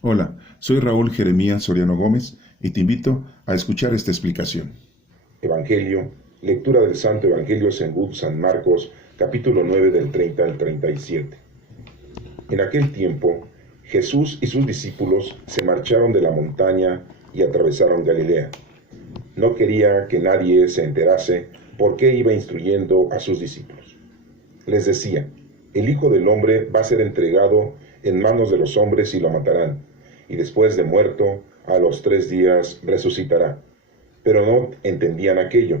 Hola, soy Raúl Jeremías Soriano Gómez y te invito a escuchar esta explicación. Evangelio, lectura del Santo Evangelio según San Marcos, capítulo 9 del 30 al 37. En aquel tiempo, Jesús y sus discípulos se marcharon de la montaña y atravesaron Galilea. No quería que nadie se enterase por qué iba instruyendo a sus discípulos. Les decía: el Hijo del Hombre va a ser entregado en manos de los hombres y lo matarán, y después de muerto, a los 3 días resucitará. Pero no entendían aquello,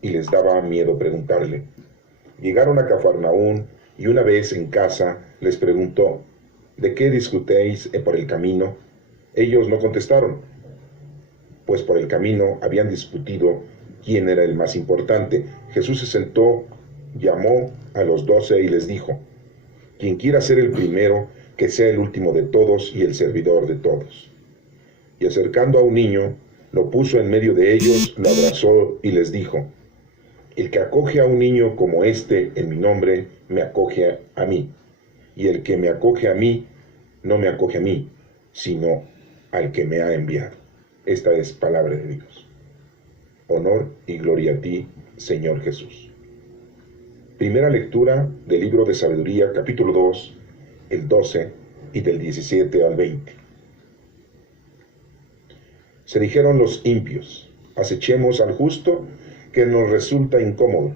y les daba miedo preguntarle. Llegaron a Cafarnaún, y una vez en casa les preguntó: ¿de qué discutéis por el camino? Ellos no contestaron, pues por el camino habían discutido quién era el más importante. Jesús se sentó, llamó a los 12 y les dijo: quien quiera ser el primero, que sea el último de todos y el servidor de todos. Y acercando a un niño, lo puso en medio de ellos, lo abrazó y les dijo: el que acoge a un niño como este en mi nombre, me acoge a mí. Y el que me acoge a mí, no me acoge a mí, sino al que me ha enviado. Esta es palabra de Dios. Honor y gloria a ti, Señor Jesús. Primera lectura del libro de Sabiduría, capítulo 2, el 12 y del 17 al 20. Se dijeron los impios: acechemos al justo, que nos resulta incómodo.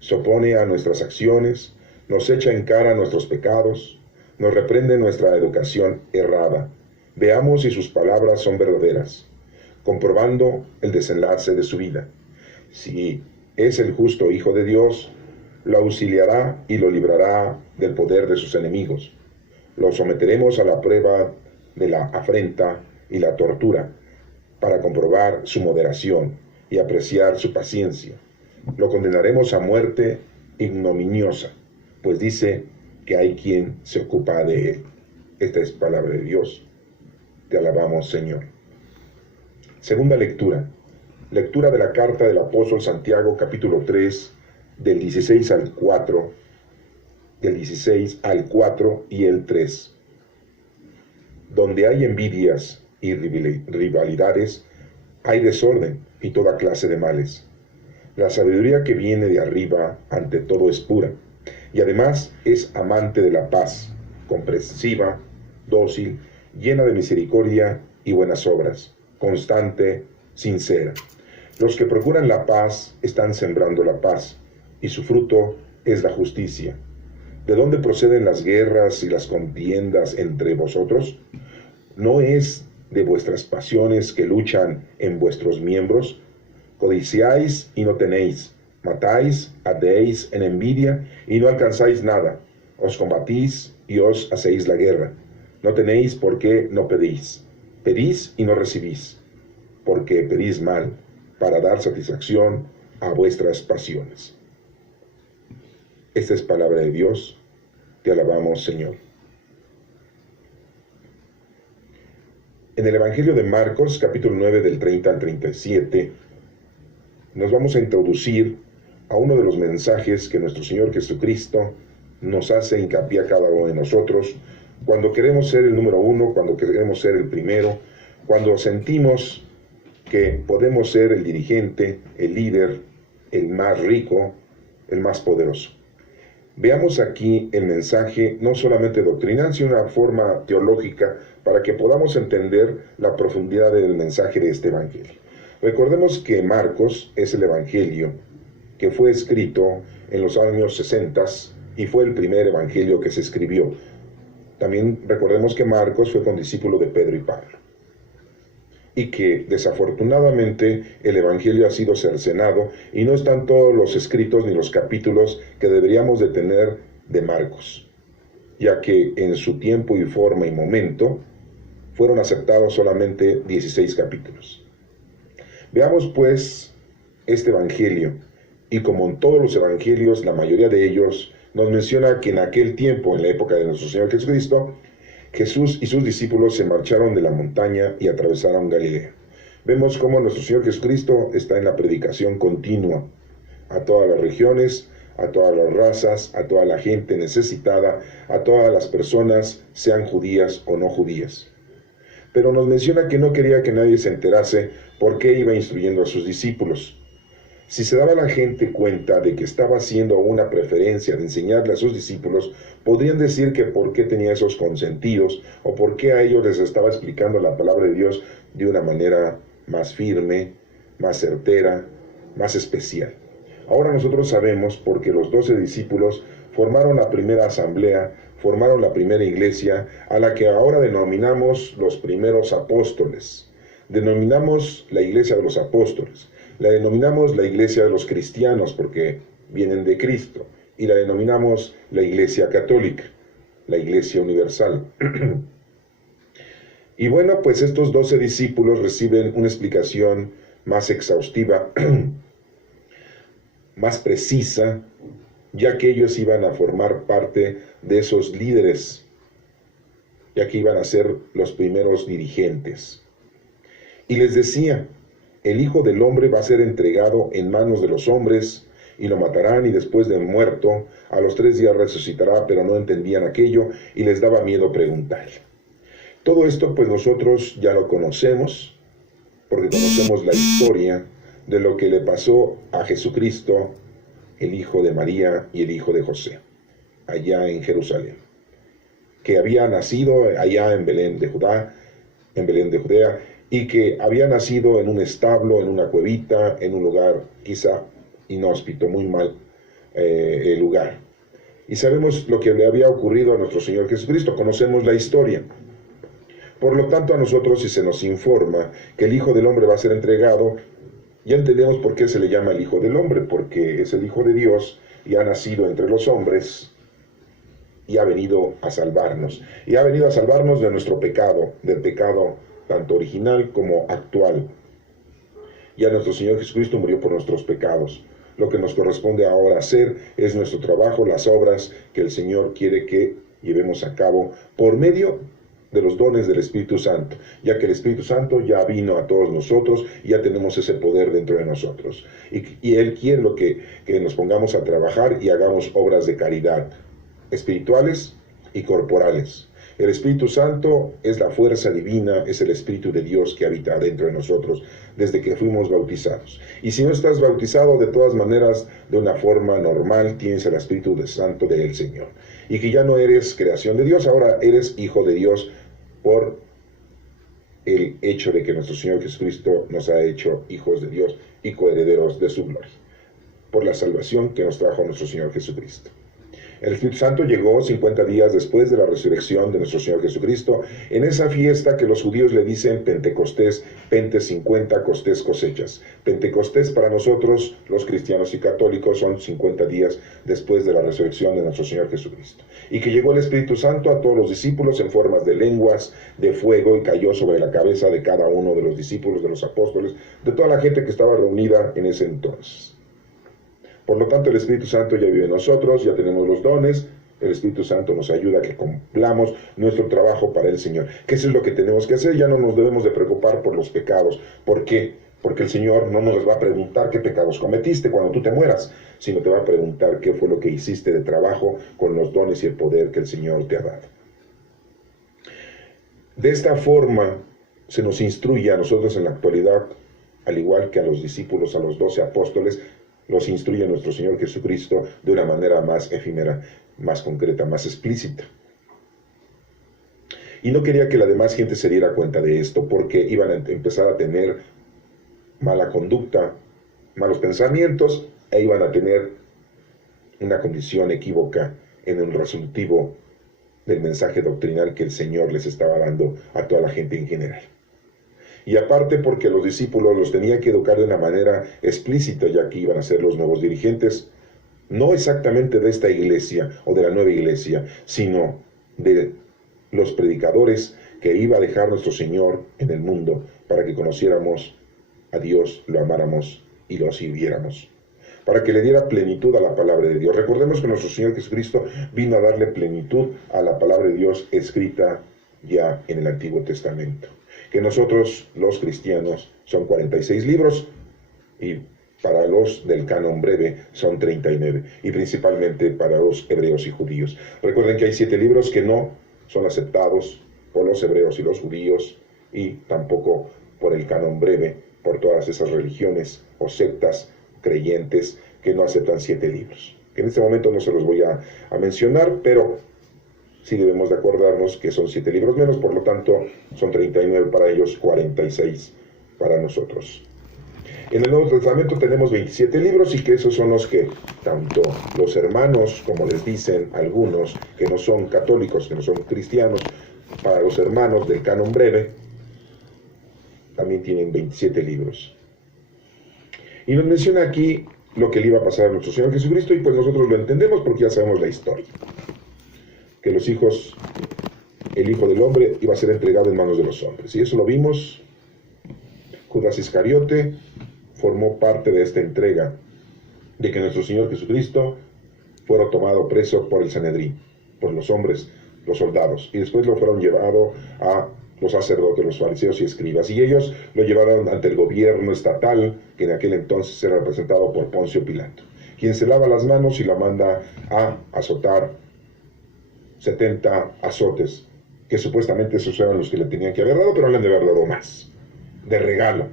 Se opone a nuestras acciones, nos echa en cara nuestros pecados, nos reprende nuestra educación errada. Veamos si sus palabras son verdaderas, comprobando el desenlace de su vida. Si es el justo Hijo de Dios, lo auxiliará y lo librará del poder de sus enemigos. Lo someteremos a la prueba de la afrenta y la tortura, para comprobar su moderación y apreciar su paciencia. Lo condenaremos a muerte ignominiosa, pues dice que hay quien se ocupa de él. Esta es palabra de Dios. Te alabamos, Señor. Segunda lectura. Lectura de la carta del apóstol Santiago, capítulo 3, del 16 al 4, del 16 al 4 y el 3. Donde hay envidias y rivalidades, hay desorden y toda clase de males. La sabiduría que viene de arriba ante todo es pura, y además es amante de la paz, comprensiva, dócil, llena de misericordia y buenas obras, constante, sincera. Los que procuran la paz están sembrando la paz, y su fruto es la justicia. ¿De dónde proceden las guerras y las contiendas entre vosotros? ¿No es de vuestras pasiones que luchan en vuestros miembros? Codiciáis y no tenéis, matáis, ardéis en envidia y no alcanzáis nada, os combatís y os hacéis la guerra. No tenéis porque no pedís, pedís y no recibís, porque pedís mal, para dar satisfacción a vuestras pasiones. Esta es palabra de Dios. Te alabamos, Señor. En el Evangelio de Marcos, capítulo 9, del 30 al 37, nos vamos a introducir a uno de los mensajes que nuestro Señor Jesucristo nos hace hincapié a cada uno de nosotros cuando queremos ser el número uno, cuando queremos ser el primero, cuando sentimos que podemos ser el dirigente, el líder, el más rico, el más poderoso. Veamos aquí el mensaje no solamente doctrinal, sino una forma teológica para que podamos entender la profundidad del mensaje de este evangelio. Recordemos que Marcos es el evangelio que fue escrito en los años 60 y fue el primer evangelio que se escribió. También recordemos que Marcos fue condiscípulo de Pedro y Pablo, y que desafortunadamente el evangelio ha sido cercenado y no están todos los escritos ni los capítulos que deberíamos de tener de Marcos, ya que en su tiempo y forma y momento fueron aceptados solamente 16 capítulos. Veamos pues este evangelio, y como en todos los evangelios, la mayoría de ellos nos menciona que en aquel tiempo, en la época de nuestro Señor Jesucristo, Jesús y sus discípulos se marcharon de la montaña y atravesaron Galilea. Vemos cómo nuestro Señor Jesucristo está en la predicación continua a todas las regiones, a todas las razas, a toda la gente necesitada, a todas las personas, sean judías o no judías. pero nos menciona que no quería que nadie se enterase por qué iba instruyendo a sus discípulos. Si se daba la gente cuenta de que estaba haciendo una preferencia de enseñarle a sus discípulos, podrían decir que por qué tenía esos consentidos o por qué a ellos les estaba explicando la palabra de Dios de una manera más firme, más certera, más especial. Ahora nosotros sabemos porque los 12 discípulos formaron la primera asamblea, formaron la primera iglesia, a la que ahora denominamos los primeros apóstoles. Denominamos la iglesia de los apóstoles. La denominamos la iglesia de los cristianos porque vienen de Cristo. Y la denominamos la iglesia católica, la iglesia universal. Y bueno, pues estos 12 discípulos reciben una explicación más exhaustiva, más precisa, ya que ellos iban a formar parte de esos líderes, ya que iban a ser los primeros dirigentes. Y les decía, el Hijo del Hombre va a ser entregado en manos de los hombres, y lo matarán, y después de muerto, a los 3 días resucitará, pero no entendían aquello, y les daba miedo preguntar. Todo esto pues nosotros ya lo conocemos, porque conocemos la historia de lo que le pasó a Jesucristo, el hijo de María y el hijo de José, allá en Jerusalén, que había nacido allá en Belén de Judá, en Belén de Judea, y que había nacido en un establo, en una cuevita, en un lugar quizá inhóspito, muy mal el lugar. Y sabemos lo que le había ocurrido a nuestro Señor Jesucristo, conocemos la historia. Por lo tanto, a nosotros, si se nos informa que el Hijo del Hombre va a ser entregado, ya entendemos por qué se le llama el Hijo del Hombre, porque es el Hijo de Dios y ha nacido entre los hombres y ha venido a salvarnos. Y ha venido a salvarnos de nuestro pecado, del pecado tanto original como actual. Ya nuestro Señor Jesucristo murió por nuestros pecados. Lo que nos corresponde ahora hacer es nuestro trabajo, las obras que el Señor quiere que llevemos a cabo por medio de los dones del Espíritu Santo, ya que el Espíritu Santo ya vino a todos nosotros y ya tenemos ese poder dentro de nosotros. Y Él quiere que nos pongamos a trabajar y hagamos obras de caridad, espirituales y corporales. El Espíritu Santo es la fuerza divina, es el Espíritu de Dios que habita dentro de nosotros desde que fuimos bautizados. Y si no estás bautizado, de todas maneras, de una forma normal, tienes el Espíritu Santo del Señor. Y que ya no eres creación de Dios, ahora eres hijo de Dios por el hecho de que nuestro Señor Jesucristo nos ha hecho hijos de Dios y coherederos de su gloria, por la salvación que nos trajo nuestro Señor Jesucristo. El Espíritu Santo llegó 50 días después de la resurrección de nuestro Señor Jesucristo, en esa fiesta que los judíos le dicen Pentecostés, Pente 50, Costés cosechas. Pentecostés para nosotros, los cristianos y católicos, son 50 días después de la resurrección de nuestro Señor Jesucristo. Y que llegó el Espíritu Santo a todos los discípulos en formas de lenguas, de fuego, y cayó sobre la cabeza de cada uno de los discípulos, de los apóstoles, de toda la gente que estaba reunida en ese entonces. Por lo tanto, el Espíritu Santo ya vive en nosotros, ya tenemos los dones. El Espíritu Santo nos ayuda a que cumplamos nuestro trabajo para el Señor. Que eso es lo que tenemos que hacer. Ya no nos debemos de preocupar por los pecados. ¿Por qué? Porque el Señor no nos va a preguntar qué pecados cometiste cuando tú te mueras, sino te va a preguntar qué fue lo que hiciste de trabajo con los dones y el poder que el Señor te ha dado. De esta forma se nos instruye a nosotros en la actualidad, al igual que a los discípulos, a los 12 apóstoles, los instruye nuestro Señor Jesucristo de una manera más efímera, más concreta, más explícita. Y no quería que la demás gente se diera cuenta de esto, porque iban a empezar a tener mala conducta, malos pensamientos, e iban a tener una condición equívoca en el resolutivo del mensaje doctrinal que el Señor les estaba dando a toda la gente en general. Y aparte porque los discípulos los tenían que educar de una manera explícita, ya que iban a ser los nuevos dirigentes, no exactamente de esta iglesia o de la nueva iglesia, sino de los predicadores que iba a dejar nuestro Señor en el mundo para que conociéramos a Dios, lo amáramos y lo sirviéramos, para que le diera plenitud a la palabra de Dios. Recordemos que nuestro Señor Jesucristo vino a darle plenitud a la palabra de Dios escrita ya en el Antiguo Testamento. Que nosotros, los cristianos, son 46 libros, y para los del canon breve son 39, y principalmente para los hebreos y judíos. Recuerden que hay 7 libros que no son aceptados por los hebreos y los judíos, y tampoco por el canon breve, por todas esas religiones o sectas creyentes que no aceptan 7 libros. Que en este momento no se los voy a mencionar, pero sí debemos de acordarnos que son 7 libros menos, por lo tanto son 39 para ellos, 46 para nosotros. En el Nuevo Testamento tenemos 27 libros y que esos son los que tanto los hermanos, como les dicen algunos que no son católicos, que no son cristianos, para los hermanos del canon breve, también tienen 27 libros. Y nos menciona aquí lo que le iba a pasar a nuestro Señor Jesucristo, y pues nosotros lo entendemos porque ya sabemos la historia. Que el Hijo del Hombre iba a ser entregado en manos de los hombres. Y eso lo vimos. Judas Iscariote formó parte de esta entrega, de que nuestro Señor Jesucristo fuera tomado preso por el Sanedrín, por los hombres, los soldados, y después lo fueron llevado a los sacerdotes, los fariseos y escribas, y ellos lo llevaron ante el gobierno estatal, que en aquel entonces era representado por Poncio Pilato, quien se lava las manos y la manda a azotar 70 azotes, que supuestamente esos eran los que le tenían que haber dado, pero le han de haber dado más, de regalo,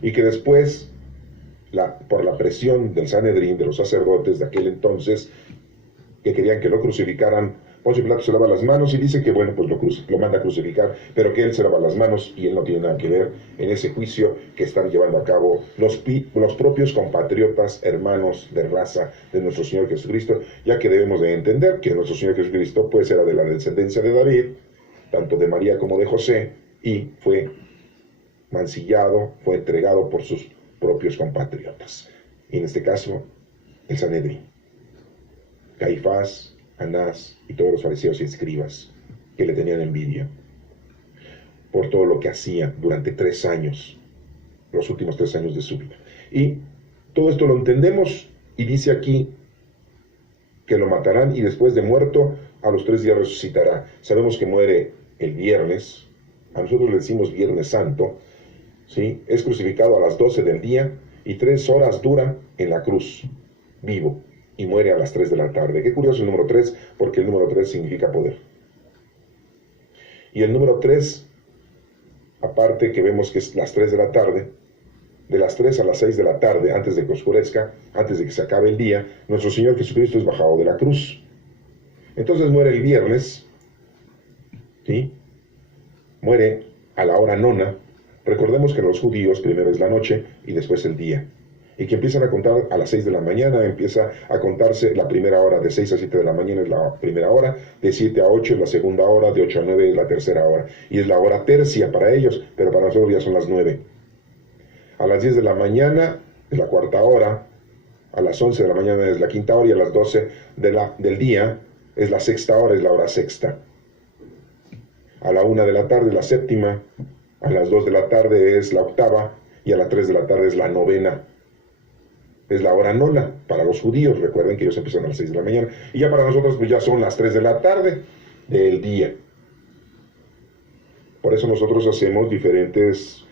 y que después, por la presión del Sanedrín, de los sacerdotes de aquel entonces, que querían que lo crucificaran, Poncio Pilato se lava las manos y dice que bueno, pues lo manda a crucificar, pero que él se lava las manos y él no tiene nada que ver en ese juicio que están llevando a cabo los propios compatriotas, hermanos de raza de nuestro Señor Jesucristo, ya que debemos de entender que nuestro Señor Jesucristo pues era de la descendencia de David, tanto de María como de José, y fue mancillado, fue entregado por sus propios compatriotas, y en este caso el Sanedrín, Caifás, Anás y todos los fariseos y escribas que le tenían envidia por todo lo que hacía durante 3 años, los últimos 3 años de su vida. Y todo esto lo entendemos, y dice aquí que lo matarán y después de muerto a los 3 días resucitará. Sabemos que muere el viernes, a nosotros le decimos Viernes Santo, ¿sí? Es crucificado a las 12 del día y 3 horas dura en la cruz, vivo, y muere a las 3 de la tarde. Qué curioso el número 3, porque el número 3 significa poder. Y el número 3, aparte que vemos que es las 3 de la tarde, de las 3 a las 6 de la tarde, antes de que oscurezca, antes de que se acabe el día, nuestro Señor Jesucristo es bajado de la cruz. Entonces muere el viernes, ¿sí? Muere a la hora 9. Recordemos que los judíos primero es la noche y después el día. Y que empiezan a contar a las 6 de la mañana, empieza a contarse la primera hora, de 6 a 7 de la mañana es la primera hora, de 7 a 8 es la segunda hora, de 8 a 9 es la tercera hora. Y es la hora tercia para ellos, pero para nosotros ya son las 9. A las 10 de la mañana es la cuarta hora, a las 11 de la mañana es la quinta hora, y a las 12 del día es la sexta hora, es la hora sexta. A la 1 de la tarde es la séptima, a las 2 de la tarde es la octava, y a las 3 de la tarde es la novena. Es la hora 9 para los judíos, recuerden que ellos empiezan a las 6 de la mañana, y ya para nosotros pues ya son las 3 de la tarde del día. Por eso nosotros hacemos diferentes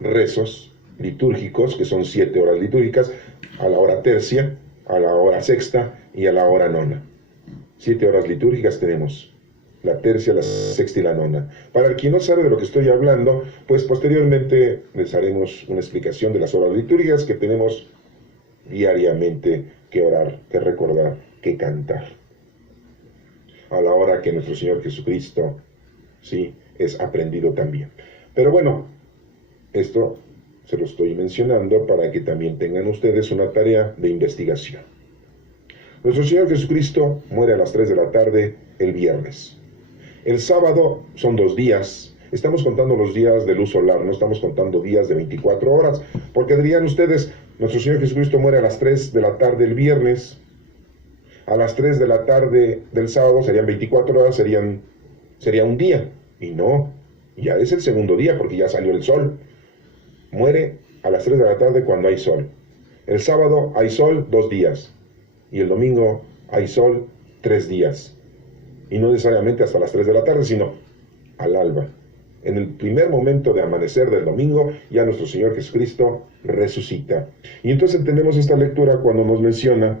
rezos litúrgicos, que son 7 horas litúrgicas, a la hora tercia, a la hora sexta y a la hora 9. 7 horas litúrgicas tenemos, la tercia, la sexta y la 9. Para el quien no sabe de lo que estoy hablando, pues posteriormente les haremos una explicación de las horas litúrgicas que tenemos diariamente que orar, que recordar, que cantar. A la hora que nuestro Señor Jesucristo, sí, es aprendido también. Pero bueno, esto se lo estoy mencionando para que también tengan ustedes una tarea de investigación. Nuestro Señor Jesucristo muere a las 3 de la tarde el viernes. El sábado son 2 días. Estamos contando los días de luz solar, no estamos contando días de 24 horas, porque dirían ustedes, nuestro Señor Jesucristo muere a las 3 de la tarde el viernes, a las 3 de la tarde del sábado serían 24 horas, sería un día, y no, ya es el segundo día porque ya salió el sol. Muere a las 3 de la tarde cuando hay sol. El sábado hay sol 2 días, y el domingo hay sol 3 días, y no necesariamente hasta las 3 de la tarde, sino al alba. En el primer momento de amanecer del domingo, ya nuestro Señor Jesucristo resucita. Y entonces entendemos esta lectura cuando nos menciona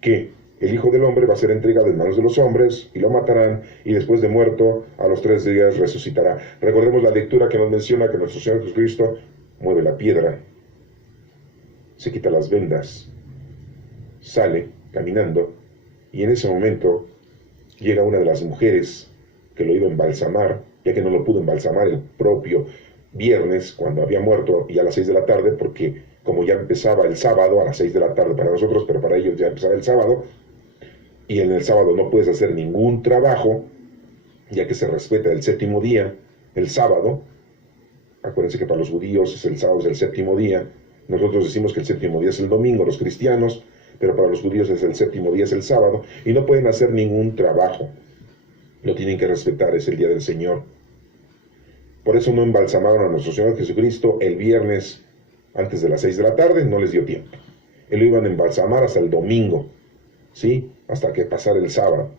que el Hijo del Hombre va a ser entregado en manos de los hombres y lo matarán, y después de muerto, a los 3 días resucitará. Recordemos la lectura que nos menciona que nuestro Señor Jesucristo mueve la piedra, se quita las vendas, sale caminando, y en ese momento llega una de las mujeres que lo iba a embalsamar, ya que no lo pudo embalsamar el propio viernes cuando había muerto y a las 6 de la tarde, porque como ya empezaba el sábado a las 6 de la tarde para nosotros, pero para ellos ya empezaba el sábado, y en el sábado no puedes hacer ningún trabajo, ya que se respeta el séptimo día, el sábado. Acuérdense que para los judíos el sábado es el séptimo día. Nosotros decimos que el séptimo día es el domingo, los cristianos, pero para los judíos es el séptimo día, es el sábado, y no pueden hacer ningún trabajo. Lo tienen que respetar, es el día del Señor. Por eso no embalsamaron a nuestro Señor Jesucristo el viernes antes de las 6 de la tarde, no les dio tiempo. Él lo iban a embalsamar hasta el domingo, ¿sí? Hasta que pasara el sábado.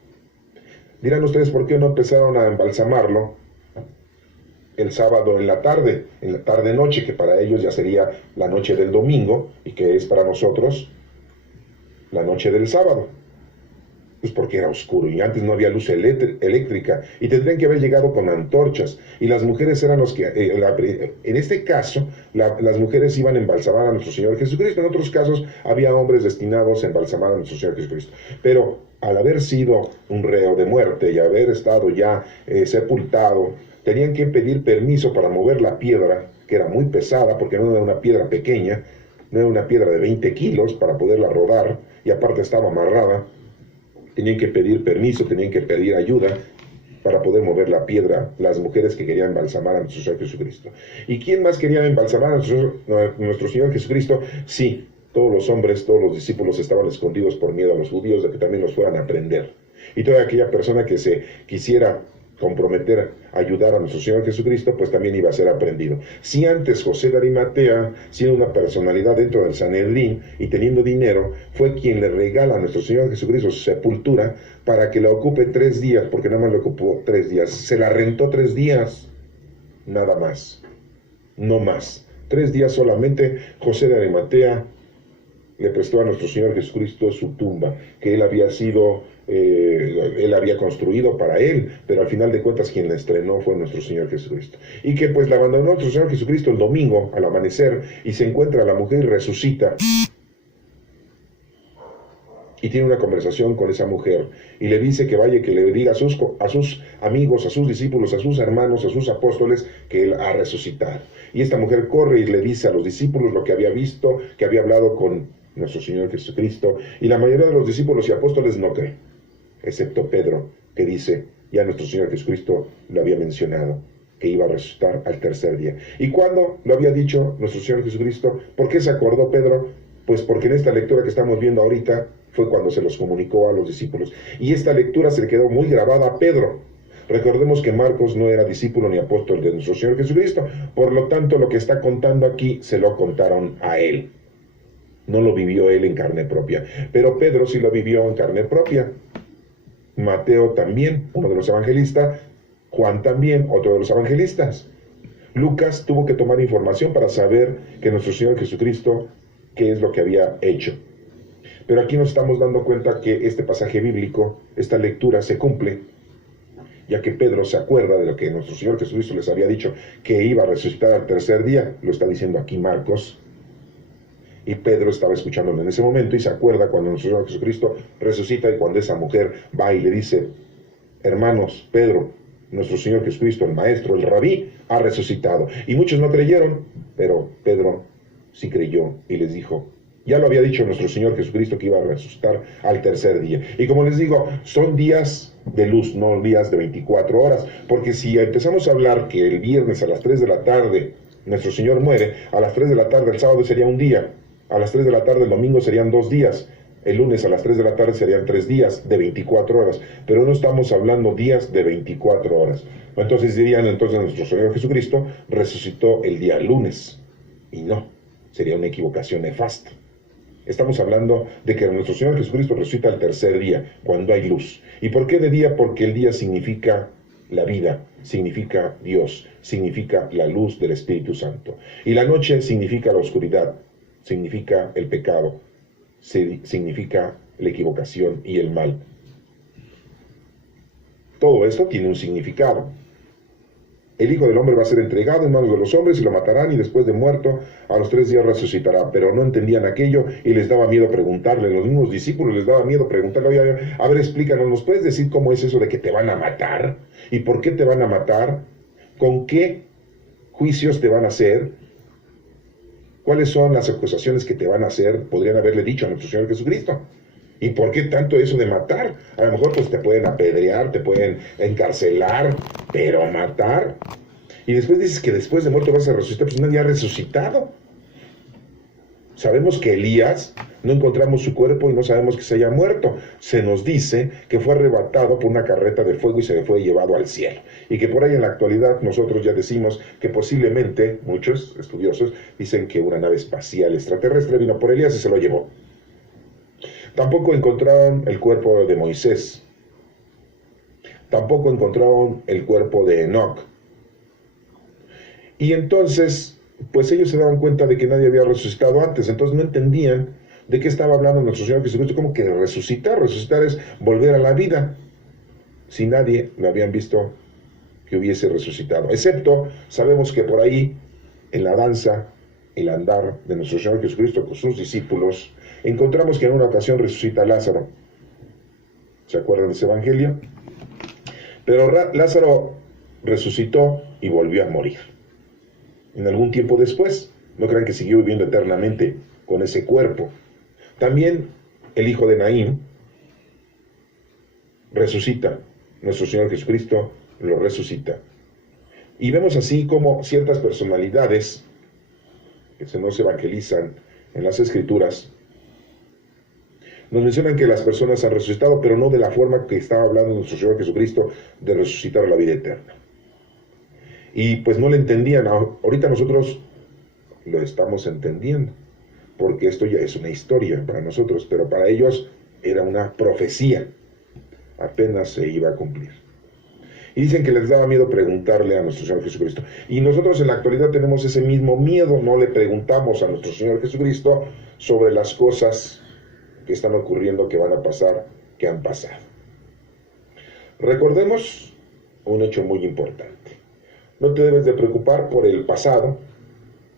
Dirán ustedes, ¿por qué no empezaron a embalsamarlo el sábado en la tarde-noche, que para ellos ya sería la noche del domingo, y que es para nosotros la noche del sábado? Pues porque era oscuro y antes no había luz eléctrica y tendrían que haber llegado con antorchas, y las mujeres eran los que, en este caso, las mujeres iban a embalsamar a nuestro Señor Jesucristo. En otros casos había hombres destinados a embalsamar a nuestro Señor Jesucristo, pero al haber sido un reo de muerte y haber estado ya sepultado, tenían que pedir permiso para mover la piedra, que era muy pesada, porque no era una piedra pequeña, no era una piedra de 20 kilos para poderla rodar, y aparte estaba amarrada. Tenían que pedir permiso, tenían que pedir ayuda para poder mover la piedra, las mujeres que querían embalsamar a nuestro Señor Jesucristo. ¿Y quién más quería embalsamar a nuestro Señor Jesucristo? Sí, todos los hombres, todos los discípulos estaban escondidos por miedo a los judíos de que también los fueran a prender. Y toda aquella persona que se quisiera comprometer a ayudar a nuestro Señor Jesucristo, pues también iba a ser aprendido. Si antes José de Arimatea, siendo una personalidad dentro del Sanedrín y teniendo dinero, fue quien le regala a nuestro Señor Jesucristo su sepultura para que la ocupe 3 días, porque nada más le ocupó 3 días, se la rentó 3 días, nada más, no más. 3 días solamente José de Arimatea le prestó a nuestro Señor Jesucristo su tumba, que él había construido para él, pero al final de cuentas quien la estrenó fue nuestro Señor Jesucristo. Y que pues la abandonó nuestro Señor Jesucristo el domingo al amanecer, y se encuentra a la mujer y resucita. Y tiene una conversación con esa mujer, y le dice que vaya, que le diga a sus amigos, a sus discípulos, a sus hermanos, a sus apóstoles, que él ha resucitado. Y esta mujer corre y le dice a los discípulos lo que había visto, que había hablado con nuestro Señor Jesucristo, y la mayoría de los discípulos y apóstoles no creen, excepto Pedro, que dice, ya nuestro Señor Jesucristo lo había mencionado, que iba a resucitar al 3er día. ¿Y cuándo lo había dicho nuestro Señor Jesucristo? ¿Por qué se acordó Pedro? Pues porque en esta lectura que estamos viendo ahorita fue cuando se los comunicó a los discípulos. Y esta lectura se le quedó muy grabada a Pedro. Recordemos que Marcos no era discípulo ni apóstol de nuestro Señor Jesucristo, por lo tanto lo que está contando aquí se lo contaron a él. No lo vivió él en carne propia, pero Pedro sí lo vivió en carne propia. Mateo también, uno de los evangelistas, Juan también, otro de los evangelistas. Lucas tuvo que tomar información para saber que nuestro Señor Jesucristo, qué es lo que había hecho. Pero aquí nos estamos dando cuenta que este pasaje bíblico, esta lectura se cumple, ya que Pedro se acuerda de lo que nuestro Señor Jesucristo les había dicho, que iba a resucitar al 3er día, lo está diciendo aquí Marcos. Y Pedro estaba escuchándolo en ese momento y se acuerda cuando nuestro Señor Jesucristo resucita, y cuando esa mujer va y le dice, hermanos, Pedro, nuestro Señor Jesucristo, el Maestro, el Rabí, ha resucitado. Y muchos no creyeron, pero Pedro sí creyó y les dijo, ya lo había dicho nuestro Señor Jesucristo que iba a resucitar al 3er día. Y como les digo, son días de luz, no días de 24 horas, porque si empezamos a hablar que el viernes a las 3 de la tarde nuestro Señor muere, a las 3 de la tarde el sábado sería un día, a las 3 de la tarde el domingo serían 2 días, el lunes a las 3 de la tarde serían 3 días de 24 horas, pero no estamos hablando días de 24 horas. Entonces dirían, entonces nuestro Señor Jesucristo resucitó el día lunes, y no, sería una equivocación nefasta. Estamos hablando de que nuestro Señor Jesucristo resucita al 3er día, cuando hay luz. ¿Y por qué de día? Porque el día significa la vida, significa Dios, significa la luz del Espíritu Santo. Y la noche significa la oscuridad, significa el pecado. significa la equivocación y el mal. Todo esto tiene un significado. El Hijo del Hombre va a ser entregado en manos de los hombres y lo matarán, y después de muerto, a los 3 días resucitará. Pero no entendían aquello y les daba miedo preguntarle. Los mismos discípulos les daba miedo preguntarle: oye, a ver, explícanos, ¿nos puedes decir cómo es eso de que te van a matar? ¿Y por qué te van a matar? ¿Con qué juicios te van a hacer? ¿Cuáles son las acusaciones que te van a hacer? Podrían haberle dicho a nuestro Señor Jesucristo. ¿Y por qué tanto eso de matar? A lo mejor pues te pueden apedrear, te pueden encarcelar, pero matar. Y después dices que después de muerto vas a resucitar. Pues nadie ha resucitado. Sabemos que Elías, no encontramos su cuerpo y no sabemos que se haya muerto. Se nos dice que fue arrebatado por una carreta de fuego y se le fue llevado al cielo. Y que por ahí en la actualidad nosotros ya decimos que posiblemente, muchos estudiosos dicen que una nave espacial extraterrestre vino por Elías y se lo llevó. Tampoco encontraron el cuerpo de Moisés. Tampoco encontraron el cuerpo de Enoc. Y entonces, pues ellos se daban cuenta de que nadie había resucitado antes. Entonces no entendían de qué estaba hablando nuestro Señor Jesucristo. ¿Cómo que resucitar? Resucitar es volver a la vida. Si nadie lo habían visto que hubiese resucitado. Excepto, sabemos que por ahí, en la danza, el andar de nuestro Señor Jesucristo con sus discípulos, encontramos que en una ocasión resucita a Lázaro. ¿Se acuerdan de ese evangelio? Pero Lázaro resucitó y volvió a morir. En algún tiempo después, no crean que siguió viviendo eternamente con ese cuerpo. También el hijo de Naín resucita. Nuestro Señor Jesucristo lo resucita. Y vemos así como ciertas personalidades que se nos evangelizan en las Escrituras nos mencionan que las personas han resucitado, pero no de la forma que estaba hablando nuestro Señor Jesucristo de resucitar a la vida eterna. Y pues no le entendían. Ahorita nosotros lo estamos entendiendo, porque esto ya es una historia para nosotros, pero para ellos era una profecía. Apenas se iba a cumplir. Y dicen que les daba miedo preguntarle a nuestro Señor Jesucristo. Y nosotros en la actualidad tenemos ese mismo miedo. No le preguntamos a nuestro Señor Jesucristo sobre las cosas que están ocurriendo, que van a pasar, que han pasado. Recordemos un hecho muy importante. No te debes de preocupar por el pasado,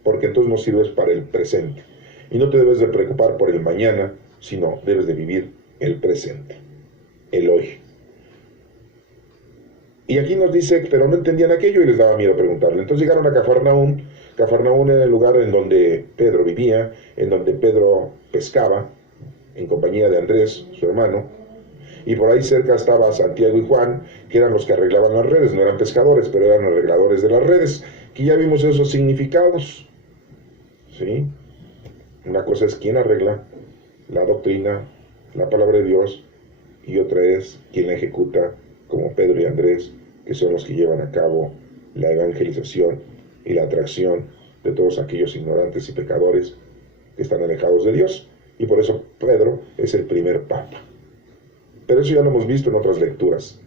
porque entonces no sirves para el presente. Y no te debes de preocupar por el mañana, sino debes de vivir el presente, el hoy. Y aquí nos dice, pero no entendían aquello y les daba miedo preguntarle. Entonces llegaron a Cafarnaún. Cafarnaún era el lugar en donde Pedro vivía, en donde Pedro pescaba, en compañía de Andrés, su hermano, y por ahí cerca estaba Santiago y Juan, que eran los que arreglaban las redes. No eran pescadores, pero eran arregladores de las redes, que ya vimos esos significados, ¿sí? Una cosa es quién arregla la doctrina, la palabra de Dios, y otra es quién la ejecuta, como Pedro y Andrés, que son los que llevan a cabo la evangelización y la atracción de todos aquellos ignorantes y pecadores que están alejados de Dios. Y por eso Pedro es el primer papa. Pero eso ya lo hemos visto en otras lecturas.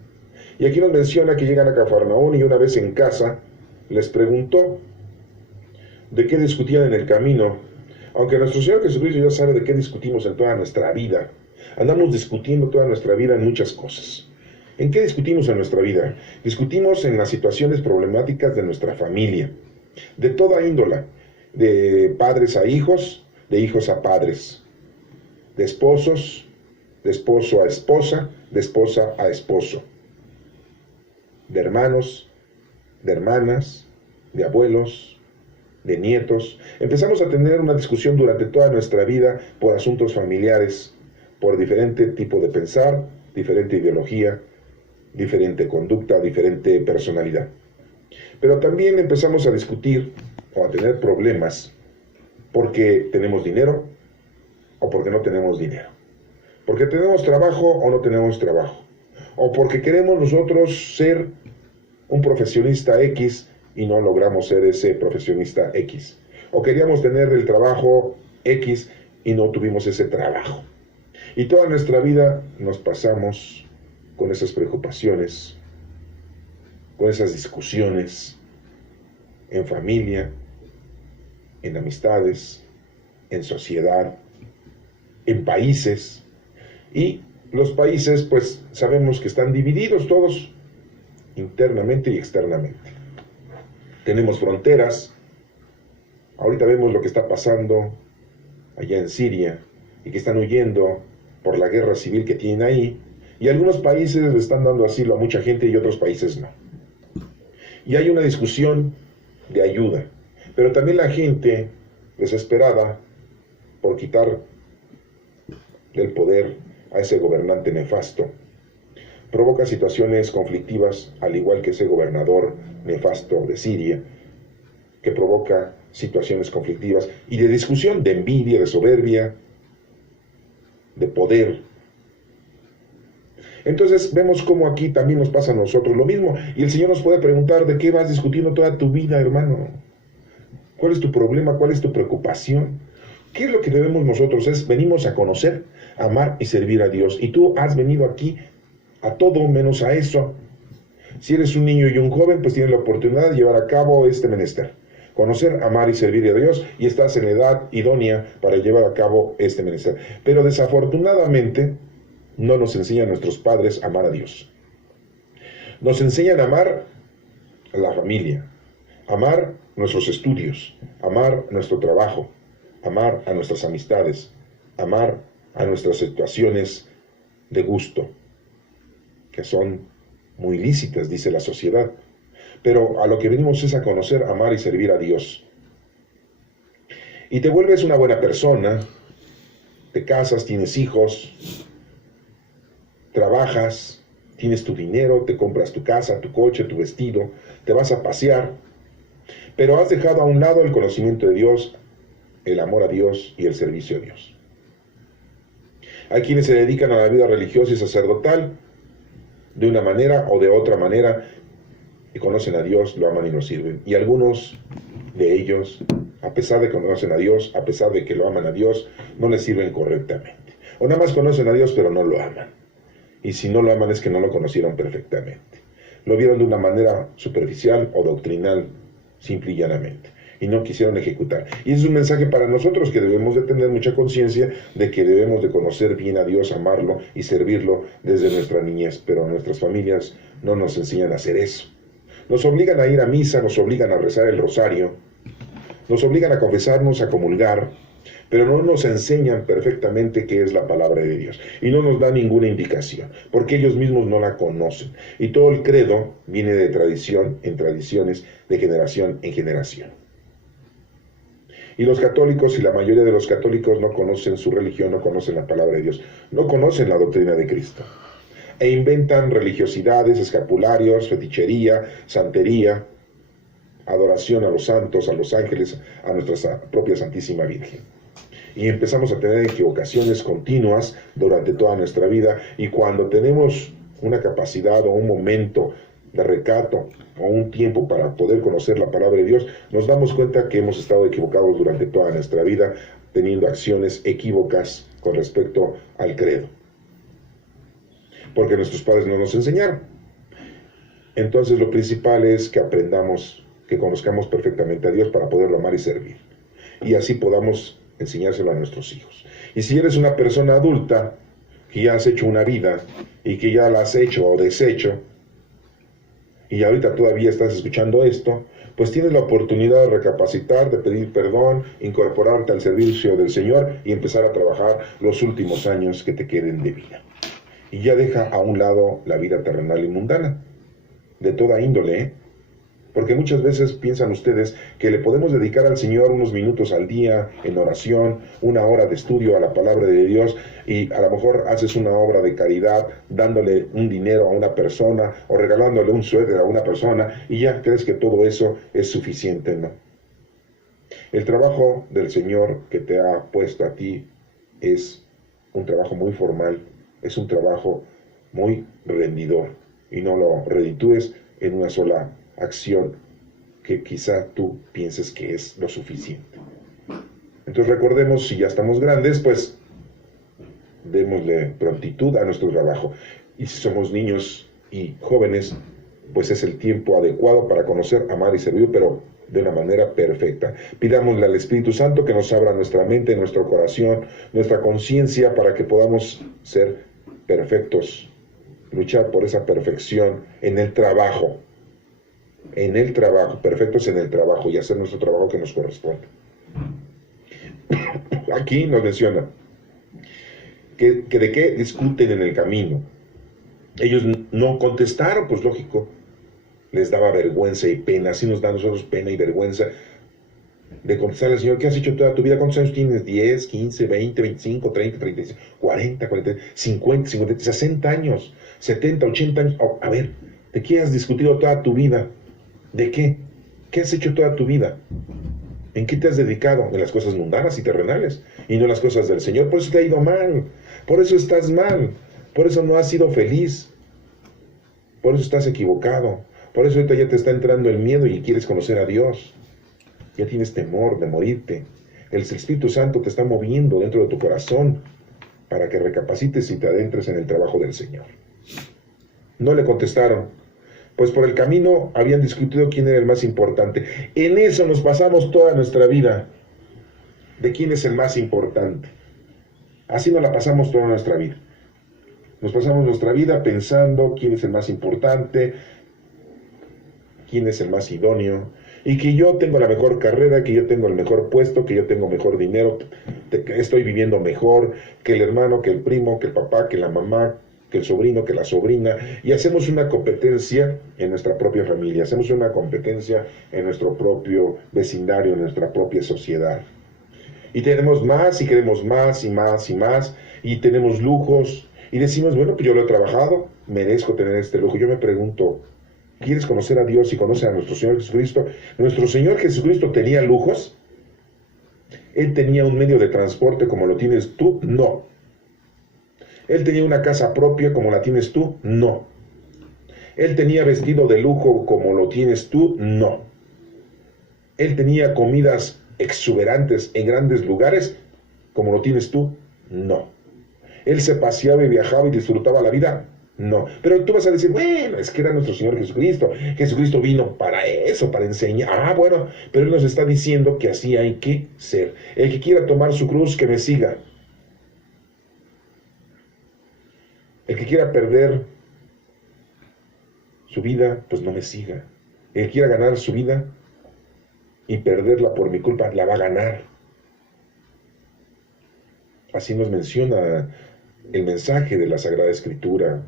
Y aquí nos menciona que llegan a Cafarnaún y una vez en casa les preguntó de qué discutían en el camino. Aunque nuestro Señor Jesucristo ya sabe de qué discutimos en toda nuestra vida. Andamos discutiendo toda nuestra vida en muchas cosas. ¿En qué discutimos en nuestra vida? Discutimos en las situaciones problemáticas de nuestra familia. De toda índola. De padres a hijos, de hijos a padres. De esposos, de esposo a esposa, de esposa a esposo, de hermanos, de hermanas, de abuelos, de nietos. Empezamos a tener una discusión durante toda nuestra vida por asuntos familiares, por diferente tipo de pensar, diferente ideología, diferente conducta, diferente personalidad. Pero también empezamos a discutir o a tener problemas porque tenemos dinero o porque no tenemos dinero. Porque tenemos trabajo o no tenemos trabajo. O porque queremos nosotros ser un profesionista X y no logramos ser ese profesionista X. O queríamos tener el trabajo X y no tuvimos ese trabajo. Y toda nuestra vida nos pasamos con esas preocupaciones, con esas discusiones, en familia, en amistades, en sociedad. en países, y los países pues sabemos que están divididos todos internamente y externamente. Tenemos fronteras. Ahorita vemos lo que está pasando allá en Siria y que están huyendo por la guerra civil que tienen ahí, y algunos países le están dando asilo a mucha gente y otros países no. Y hay una discusión de ayuda, pero también la gente desesperada por quitar el poder a ese gobernante nefasto provoca situaciones conflictivas, al igual que ese gobernador nefasto de Siria, que provoca situaciones conflictivas y de discusión, de envidia, de soberbia, de poder. Entonces vemos cómo aquí también nos pasa a nosotros lo mismo, y el Señor nos puede preguntar: ¿de qué vas discutiendo toda tu vida, hermano? ¿Cuál es tu problema? ¿Cuál es tu preocupación? ¿Qué es lo que debemos nosotros? Venimos a conocer, amar y servir a Dios, y tú has venido aquí a todo menos a eso. Si eres un niño y un joven, pues tienes la oportunidad de llevar a cabo este menester: conocer, amar y servir a Dios, y estás en edad idónea para llevar a cabo este menester. Pero desafortunadamente no nos enseñan nuestros padres a amar a Dios. Nos enseñan a amar a la familia, amar nuestros estudios, amar nuestro trabajo, amar a nuestras amistades, amar a nuestras situaciones de gusto, que son muy lícitas, dice la sociedad. Pero a lo que venimos es a conocer, amar y servir a Dios. Y te vuelves una buena persona, te casas, tienes hijos, trabajas, tienes tu dinero, te compras tu casa, tu coche, tu vestido, te vas a pasear, pero has dejado a un lado el conocimiento de Dios, el amor a Dios y el servicio a Dios. Hay quienes se dedican a la vida religiosa y sacerdotal de una manera o de otra manera, y conocen a Dios, lo aman y lo sirven. Y algunos de ellos, a pesar de que conocen a Dios, a pesar de que lo aman a Dios, no le sirven correctamente. O nada más conocen a Dios, pero no lo aman. Y si no lo aman es que no lo conocieron perfectamente. Lo vieron de una manera superficial o doctrinal, simple y llanamente, y no quisieron ejecutar. Y es un mensaje para nosotros, que debemos de tener mucha conciencia de que debemos de conocer bien a Dios, amarlo y servirlo desde nuestra niñez, pero nuestras familias no nos enseñan a hacer eso. Nos obligan a ir a misa, nos obligan a rezar el rosario, nos obligan a confesarnos, a comulgar, pero no nos enseñan perfectamente qué es la palabra de Dios, y no nos dan ninguna indicación, porque ellos mismos no la conocen. Y todo el credo viene de tradición en tradiciones, de generación en generación. Y los católicos, y la mayoría de los católicos, no conocen su religión, no conocen la palabra de Dios, no conocen la doctrina de Cristo, e inventan religiosidades, escapularios, fetichería, santería, adoración a los santos, a los ángeles, a nuestra propia Santísima Virgen. Y empezamos a tener equivocaciones continuas durante toda nuestra vida, y cuando tenemos una capacidad o un momento de recato o un tiempo para poder conocer la palabra de Dios, nos damos cuenta que hemos estado equivocados durante toda nuestra vida, teniendo acciones equívocas con respecto al credo, porque nuestros padres no nos enseñaron. Entonces lo principal es que aprendamos, que conozcamos perfectamente a Dios para poderlo amar y servir, y así podamos enseñárselo a nuestros hijos. Y si eres una persona adulta que ya has hecho una vida y que ya la has hecho o deshecho, y ahorita todavía estás escuchando esto, pues tienes la oportunidad de recapacitar, de pedir perdón, incorporarte al servicio del Señor y empezar a trabajar los últimos años que te queden de vida. Y ya deja a un lado la vida terrenal y mundana, de toda índole, ¿eh? Porque muchas veces piensan ustedes que le podemos dedicar al Señor unos minutos al día en oración, una hora de estudio a la palabra de Dios, y a lo mejor haces una obra de caridad dándole un dinero a una persona o regalándole un suéter a una persona, y ya crees que todo eso es suficiente, ¿no? El trabajo del Señor que te ha puesto a ti es un trabajo muy formal, es un trabajo muy rendidor, y no lo reditúes en una sola acción que quizá tú pienses que es lo suficiente. Entonces recordemos, si ya estamos grandes, pues démosle prontitud a nuestro trabajo. Y si somos niños y jóvenes, pues es el tiempo adecuado para conocer, amar y servir, pero de una manera perfecta. Pidámosle al Espíritu Santo que nos abra nuestra mente, nuestro corazón, nuestra conciencia para que podamos ser perfectos, luchar por esa perfección en el trabajo, perfectos en el trabajo y hacer nuestro trabajo que nos corresponde. Aquí nos menciona que de qué discuten en el camino. Ellos no contestaron, pues lógico, les daba vergüenza y pena, así nos da a nosotros pena y vergüenza de contestarle al Señor: ¿qué has hecho toda tu vida? ¿Cuántos años tienes? 10, 15, 20, 25, 30, 35, 40, 40, 50, 50, 60 años, 70, 80 años. A ver, ¿de qué has discutido toda tu vida? ¿De qué? ¿Qué has hecho toda tu vida? ¿En qué te has dedicado? En las cosas mundanas y terrenales, y no en las cosas del Señor. Por eso te ha ido mal, por eso estás mal, por eso no has sido feliz, por eso estás equivocado, por eso ahorita ya te está entrando el miedo y quieres conocer a Dios. Ya tienes temor de morirte. El Espíritu Santo te está moviendo dentro de tu corazón para que recapacites y te adentres en el trabajo del Señor. No le contestaron, pues por el camino habían discutido quién era el más importante. En eso nos pasamos toda nuestra vida, de quién es el más importante. Así nos la pasamos toda nuestra vida. Nos pasamos nuestra vida pensando quién es el más importante, quién es el más idóneo, y que yo tengo la mejor carrera, que yo tengo el mejor puesto, que yo tengo mejor dinero, que estoy viviendo mejor que el hermano, que el primo, que el papá, que la mamá, que el sobrino, que la sobrina, y hacemos una competencia en nuestra propia familia, hacemos una competencia en nuestro propio vecindario, en nuestra propia sociedad. Y tenemos más, y queremos más, y más, y más, y tenemos lujos, y decimos: bueno, pues yo lo he trabajado, merezco tener este lujo. Yo me pregunto, ¿quieres conocer a Dios y conocer a nuestro Señor Jesucristo? ¿Nuestro Señor Jesucristo tenía lujos? ¿Él tenía un medio de transporte como lo tienes tú? No. ¿Él tenía una casa propia como la tienes tú? No. ¿Él tenía vestido de lujo como lo tienes tú? No. ¿Él tenía comidas exuberantes en grandes lugares como lo tienes tú? No. ¿Él se paseaba y viajaba y disfrutaba la vida? No. Pero tú vas a decir: bueno, es que era nuestro Señor Jesucristo. Jesucristo vino para eso, para enseñar. Ah, bueno, pero Él nos está diciendo que así hay que ser. El que quiera tomar su cruz, que me siga. El que quiera perder su vida, pues no me siga. El que quiera ganar su vida y perderla por mi culpa, la va a ganar. Así nos menciona el mensaje de la Sagrada Escritura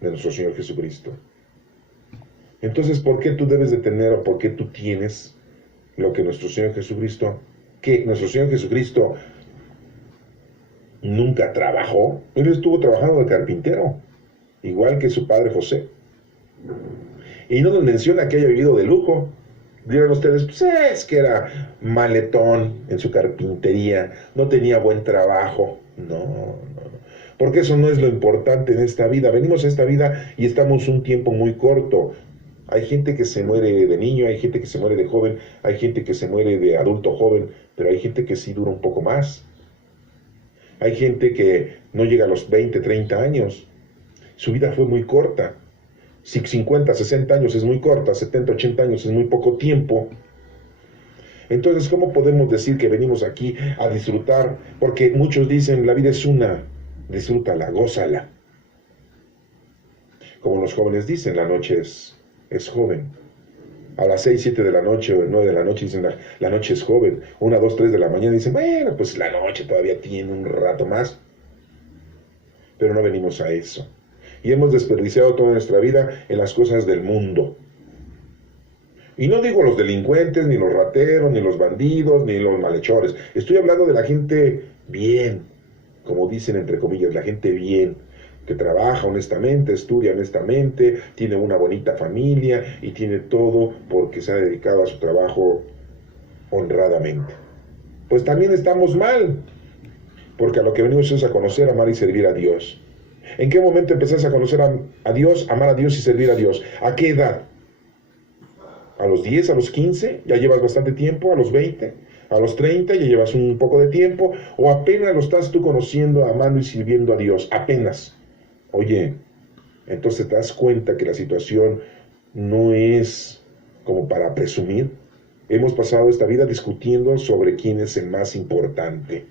de nuestro Señor Jesucristo. Entonces, ¿por qué tú debes de tener o por qué tú tienes lo que nuestro Señor Jesucristo, que nuestro Señor Jesucristo nunca trabajó? Él estuvo trabajando de carpintero, igual que su padre José. Y no nos menciona que haya vivido de lujo. Dirán ustedes: pues es que era maletón en su carpintería, no tenía buen trabajo. No. Porque eso no es lo importante en esta vida. Venimos a esta vida y estamos un tiempo muy corto. Hay gente que se muere de niño, hay gente que se muere de joven, hay gente que se muere de adulto joven, pero hay gente que sí dura un poco más. Hay gente que no llega a los 20, 30 años. Su vida fue muy corta. Si 50, 60 años es muy corta, 70, 80 años es muy poco tiempo. Entonces, ¿cómo podemos decir que venimos aquí a disfrutar? Porque muchos dicen: la vida es una, disfrútala, gózala. Como los jóvenes dicen, la noche es joven. A las 6, 7 de la noche o 9 de la noche dicen: la noche es joven. 1, 2, 3 de la mañana dicen: bueno, pues la noche todavía tiene un rato más. Pero no venimos a eso. Y hemos desperdiciado toda nuestra vida en las cosas del mundo. Y no digo los delincuentes, ni los rateros, ni los bandidos, ni los malhechores. Estoy hablando de la gente bien, como dicen entre comillas, la gente bien, que trabaja honestamente, estudia honestamente, tiene una bonita familia y tiene todo porque se ha dedicado a su trabajo honradamente. Pues también estamos mal, porque a lo que venimos es a conocer, amar y servir a Dios. ¿En qué momento empezaste a conocer a Dios, amar a Dios y servir a Dios? ¿A qué edad? ¿A los 10, a los 15? ¿Ya llevas bastante tiempo? ¿A los 20? ¿A los 30? ¿Ya llevas un poco de tiempo? ¿O apenas lo estás tú conociendo, amando y sirviendo a Dios? Apenas. Oye, entonces te das cuenta que la situación no es como para presumir. hemos pasado esta vida discutiendo sobre quién es el más importante.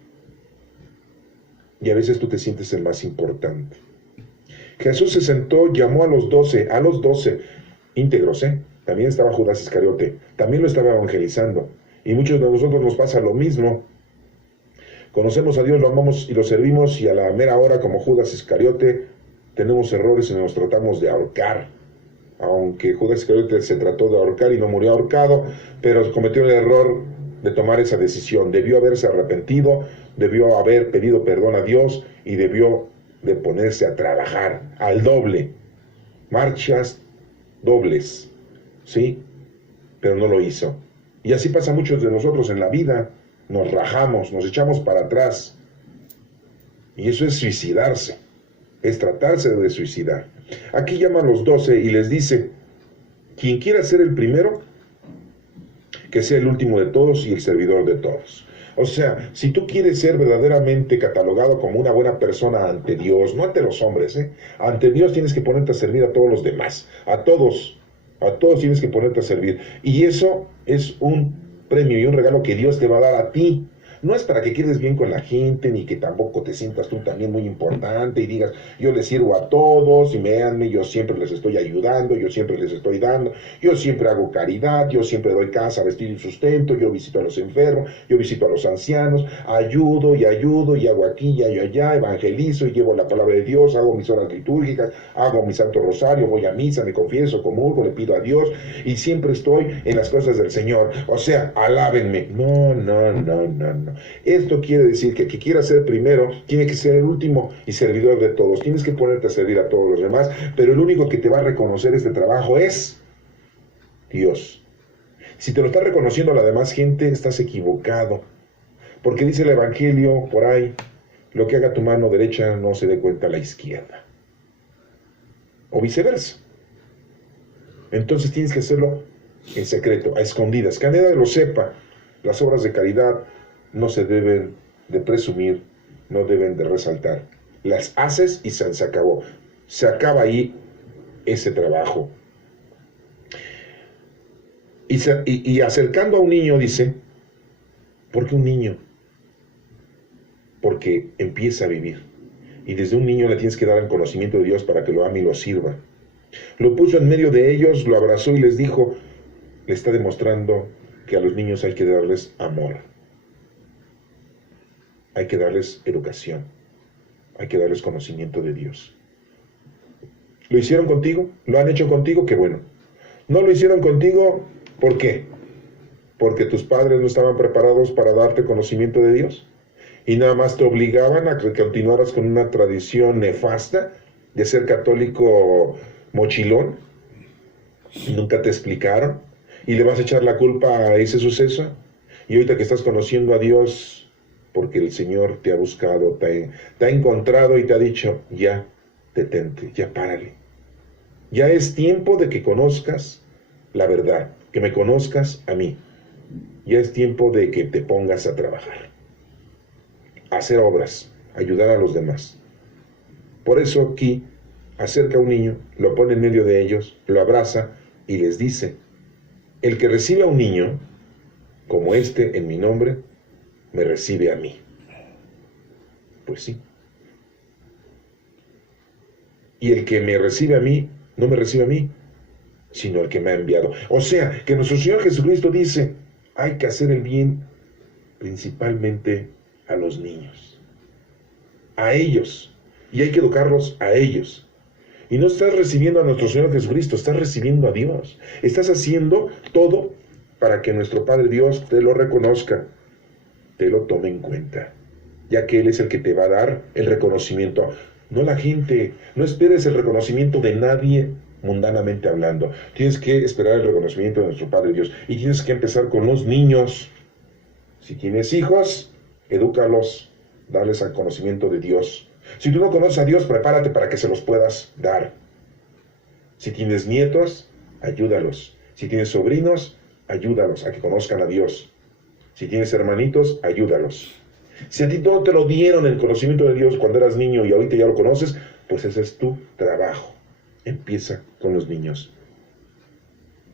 Y a veces tú te sientes el más importante. Jesús se sentó, llamó a los 12 íntegros, También estaba Judas Iscariote, también lo estaba evangelizando. Y muchos de nosotros nos pasa lo mismo. Conocemos a Dios, lo amamos y lo servimos, y a la mera hora, como Judas Iscariote, tenemos errores y nos tratamos de ahorcar. Aunque Judas Iscariote se trató de ahorcar y no murió ahorcado, pero cometió el error de tomar esa decisión. Debió haberse arrepentido, debió haber pedido perdón a Dios y debió de ponerse a trabajar al doble, marchas dobles, ¿sí? Pero no lo hizo. Y así pasa a muchos de nosotros en la vida. Nos rajamos, nos echamos para atrás. Y eso es suicidarse, es tratarse de suicidar. Aquí llama a los 12 y les dice: quien quiera ser el primero, que sea el último de todos y el servidor de todos. O sea, si tú quieres ser verdaderamente catalogado como una buena persona ante Dios, no ante los hombres, ante Dios tienes que ponerte a servir a todos los demás, a todos tienes que ponerte a servir. Y eso es un premio y un regalo que Dios te va a dar a ti. No es para que quedes bien con la gente, ni que tampoco te sientas tú también muy importante y digas: yo les sirvo a todos y véanme, yo siempre les estoy ayudando, yo siempre les estoy dando, yo siempre hago caridad, yo siempre doy casa, vestido y sustento, yo visito a los enfermos, yo visito a los ancianos, ayudo y hago aquí y allá, evangelizo y llevo la palabra de Dios, hago mis horas litúrgicas, hago mi santo rosario, voy a misa, me confieso, comulgo, le pido a Dios y siempre estoy en las cosas del Señor. O sea, alábenme. No. Esto quiere decir que el que quiera ser primero tiene que ser el último y servidor de todos. Tienes que ponerte a servir a todos los demás, pero el único que te va a reconocer este trabajo es Dios. Si te lo está reconociendo la demás gente, estás equivocado. Porque dice el Evangelio por ahí: lo que haga tu mano derecha no se dé cuenta la izquierda. O viceversa. Entonces tienes que hacerlo en secreto, a escondidas, que nadie lo sepa. Las obras de caridad no se deben de presumir, no deben de resaltar. Las haces y se acabó. Se acaba ahí ese trabajo. Y acercando a un niño dice: ¿por qué un niño? Porque empieza a vivir. Y desde un niño le tienes que dar el conocimiento de Dios para que lo ame y lo sirva. Lo puso en medio de ellos, lo abrazó y les dijo: le está demostrando que a los niños hay que darles amor. Hay que darles educación. Hay que darles conocimiento de Dios. ¿Lo hicieron contigo? ¿Lo han hecho contigo? ¡Qué bueno! ¿No lo hicieron contigo? ¿Por qué? ¿Porque tus padres no estaban preparados para darte conocimiento de Dios? ¿Y nada más te obligaban a que continuaras con una tradición nefasta de ser católico mochilón? ¿Y nunca te explicaron? ¿Y le vas a echar la culpa a ese suceso? Y ahorita que estás conociendo a Dios, porque el Señor te ha buscado, te ha encontrado y te ha dicho: ya, detente, ya párale. Ya es tiempo de que conozcas la verdad, que me conozcas a mí. Ya es tiempo de que te pongas a trabajar, a hacer obras, ayudar a los demás. Por eso aquí acerca a un niño, lo pone en medio de ellos, lo abraza y les dice: el que recibe a un niño como este en mi nombre, me recibe a mí. Pues sí. Y el que me recibe a mí, no me recibe a mí, sino el que me ha enviado. O sea, que nuestro Señor Jesucristo dice: hay que hacer el bien principalmente a los niños, a ellos, y hay que educarlos a ellos. Y no estás recibiendo a nuestro Señor Jesucristo, estás recibiendo a Dios. Estás haciendo todo para que nuestro Padre Dios te lo reconozca, te lo tome en cuenta, ya que Él es el que te va a dar el reconocimiento. No la gente. No esperes el reconocimiento de nadie mundanamente hablando. Tienes que esperar el reconocimiento de nuestro Padre Dios. Y tienes que empezar con los niños. Si tienes hijos, edúcalos, darles el conocimiento de Dios. Si tú no conoces a Dios, prepárate para que se los puedas dar. Si tienes nietos, ayúdalos. Si tienes sobrinos, ayúdalos a que conozcan a Dios. Si tienes hermanitos, ayúdalos. Si a ti todo te lo dieron el conocimiento de Dios cuando eras niño y ahorita ya lo conoces, pues ese es tu trabajo. Empieza con los niños.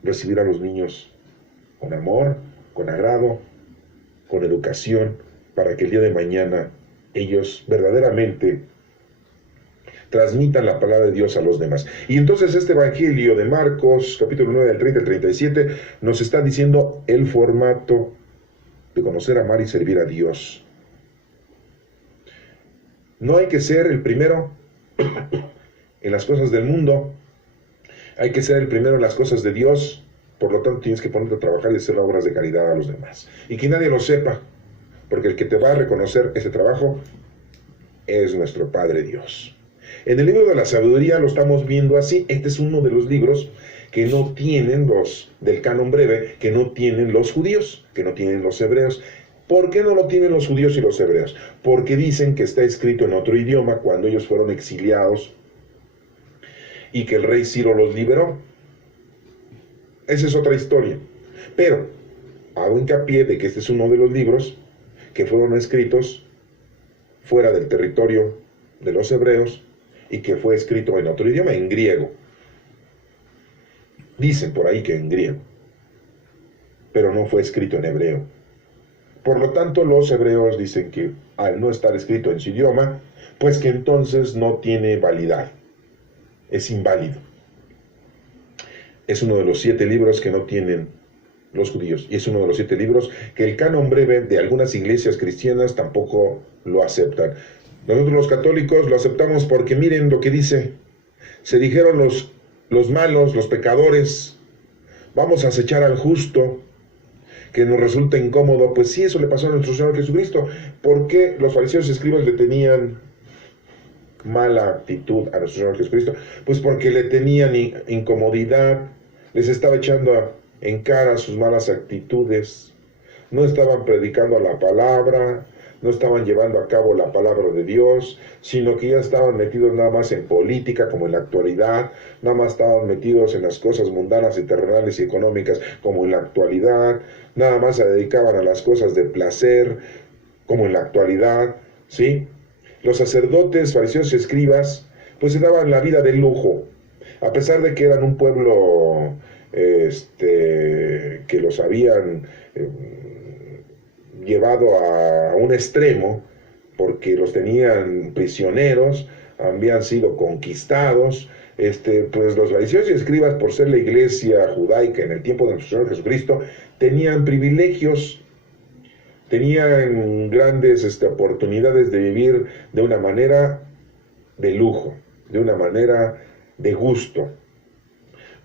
Recibir a los niños con amor, con agrado, con educación, para que el día de mañana ellos verdaderamente transmitan la palabra de Dios a los demás. Y entonces este Evangelio de Marcos, capítulo 9, del 30 al 37, nos está diciendo el formato de conocer, amar y servir a Dios. No hay que ser el primero en las cosas del mundo, hay que ser el primero en las cosas de Dios. Por lo tanto, tienes que ponerte a trabajar y hacer obras de caridad a los demás. Y que nadie lo sepa, porque el que te va a reconocer ese trabajo es nuestro Padre Dios. En el libro de la sabiduría lo estamos viendo así. Este es uno de los libros que no tienen los del canon breve, que no tienen los judíos, que no tienen los hebreos. ¿Por qué no lo tienen los judíos y los hebreos? Porque dicen que está escrito en otro idioma cuando ellos fueron exiliados y que el rey Ciro los liberó. Esa es otra historia. Pero hago hincapié de que este es uno de los libros que fueron escritos fuera del territorio de los hebreos y que fue escrito en otro idioma, en griego. Dicen por ahí que en griego, pero no fue escrito en hebreo. Por lo tanto, los hebreos dicen que al no estar escrito en su idioma, pues que entonces no tiene validad, es inválido. Es uno de los 7 libros que no tienen los judíos, y es uno de los 7 libros que el canon breve de algunas iglesias cristianas tampoco lo aceptan. Nosotros los católicos lo aceptamos porque miren lo que dice. Se dijeron los malos, los pecadores, vamos a acechar al justo, que nos resulta incómodo. Pues sí, eso le pasó a nuestro Señor Jesucristo. ¿Por qué los fariseos y escribas le tenían mala actitud a nuestro Señor Jesucristo? Pues porque le tenían incomodidad, les estaba echando en cara sus malas actitudes, no estaban predicando la palabra, no estaban llevando a cabo la palabra de Dios, sino que ya estaban metidos nada más en política como en la actualidad, nada más estaban metidos en las cosas mundanas y terrenales y económicas como en la actualidad, nada más se dedicaban a las cosas de placer como en la actualidad, ¿sí? Los sacerdotes, fariseos y escribas, pues se daban la vida de lujo, a pesar de que eran un pueblo que los habían llevado a un extremo, porque los tenían prisioneros, habían sido conquistados. Pues los fariseos y escribas, por ser la iglesia judaica en el tiempo de nuestro Señor Jesucristo, tenían privilegios, tenían grandes oportunidades de vivir de una manera de lujo, de una manera de gusto,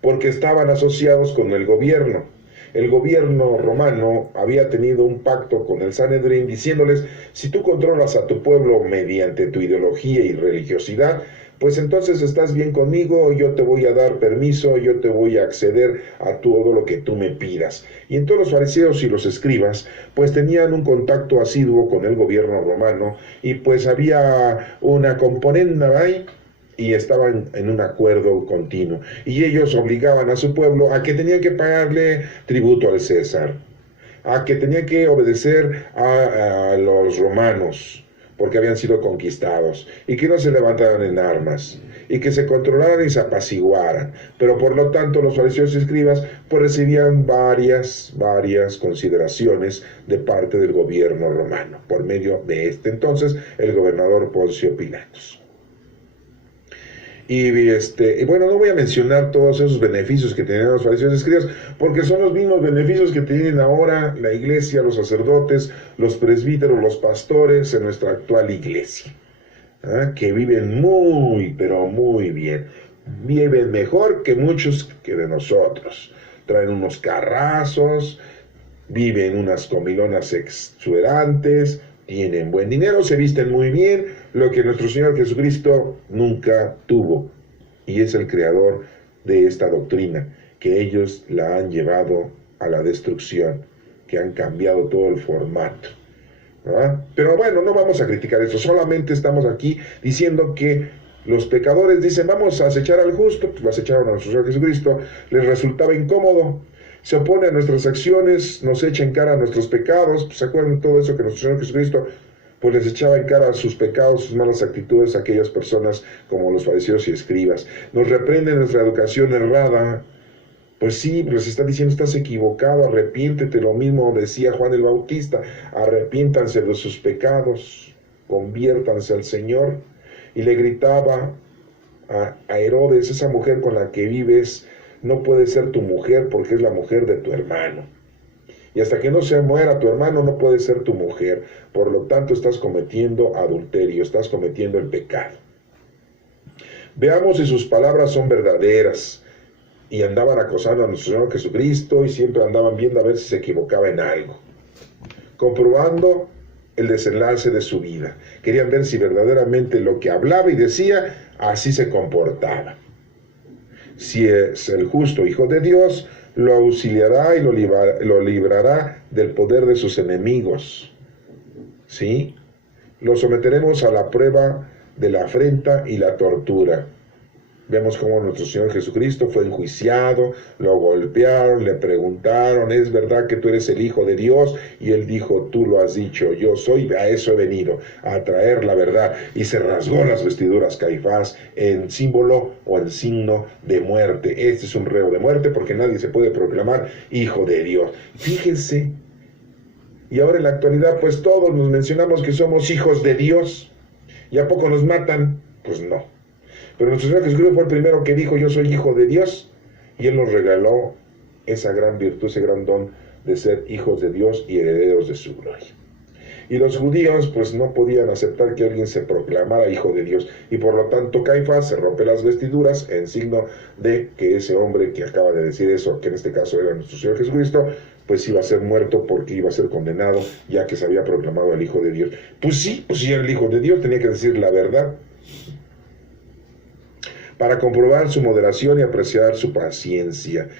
porque estaban asociados con el gobierno. El gobierno romano había tenido un pacto con el Sanedrín diciéndoles: si tú controlas a tu pueblo mediante tu ideología y religiosidad, pues entonces estás bien conmigo, yo te voy a dar permiso, yo te voy a acceder a todo lo que tú me pidas. Y entonces los fariseos y los escribas pues tenían un contacto asiduo con el gobierno romano, y pues había una componenda ahí, y estaban en un acuerdo continuo, y ellos obligaban a su pueblo a que tenían que pagarle tributo al César, a que tenían que obedecer a los romanos, porque habían sido conquistados, y que no se levantaran en armas, y que se controlaran y se apaciguaran. Pero por lo tanto los fariseos y escribas pues recibían varias consideraciones de parte del gobierno romano, por medio de entonces el gobernador Poncio Pilatos. Y bueno, no voy a mencionar todos esos beneficios que tenían los fariseos y escribas, porque son los mismos beneficios que tienen ahora la iglesia, los sacerdotes, los presbíteros, los pastores en nuestra actual iglesia, que viven muy, pero muy bien. Viven mejor que muchos que de nosotros. Traen unos carrazos, viven unas comilonas exuberantes, tienen buen dinero, se visten muy bien, lo que nuestro Señor Jesucristo nunca tuvo. Y es el creador de esta doctrina, que ellos la han llevado a la destrucción, que han cambiado todo el formato, ¿verdad? Pero bueno, no vamos a criticar eso, solamente estamos aquí diciendo que los pecadores dicen: vamos a acechar al justo, pues lo acecharon a nuestro Señor Jesucristo, les resultaba incómodo, se opone a nuestras acciones, nos echa en cara nuestros pecados. Pues, ¿se acuerdan de todo eso que nuestro Señor Jesucristo pues les echaba en cara sus pecados, sus malas actitudes a aquellas personas como los fariseos y escribas? Nos reprende nuestra educación errada, Pues sí, pero se está diciendo, estás equivocado, arrepiéntete, lo mismo decía Juan el Bautista, arrepiéntanse de sus pecados, conviértanse al Señor. Y le gritaba a Herodes, esa mujer con la que vives no puede ser tu mujer porque es la mujer de tu hermano. Y hasta que no se muera tu hermano no puede ser tu mujer. Por lo tanto estás cometiendo adulterio, estás cometiendo el pecado. Veamos si sus palabras son verdaderas. Y andaban acosando a nuestro Señor Jesucristo y siempre andaban viendo a ver si se equivocaba en algo. Comprobando el desenlace de su vida. Querían ver si verdaderamente lo que hablaba y decía, así se comportaba. Si es el justo Hijo de Dios, lo auxiliará y lo librará del poder de sus enemigos. ¿Sí? Lo someteremos a la prueba de la afrenta y la tortura. Vemos cómo nuestro Señor Jesucristo fue enjuiciado, lo golpearon, le preguntaron, ¿es verdad que tú eres el Hijo de Dios? Y él dijo, tú lo has dicho, yo soy, a eso he venido, a traer la verdad. Y se rasgó las vestiduras Caifás en símbolo o en signo de muerte. Este es un reo de muerte porque nadie se puede proclamar Hijo de Dios. Fíjense, y ahora en la actualidad pues todos nos mencionamos que somos hijos de Dios. ¿Y a poco nos matan? Pues no. Pero nuestro Señor Jesucristo fue el primero que dijo, yo soy hijo de Dios, y Él nos regaló esa gran virtud, ese gran don de ser hijos de Dios y herederos de su gloria. Y los judíos pues no podían aceptar que alguien se proclamara hijo de Dios, y por lo tanto Caifás se rompe las vestiduras en signo de que ese hombre que acaba de decir eso, que en este caso era nuestro Señor Jesucristo, pues iba a ser muerto porque iba a ser condenado, ya que se había proclamado al Hijo de Dios. Pues sí, si era el Hijo de Dios tenía que decir la verdad, para comprobar su moderación y apreciar su paciencia.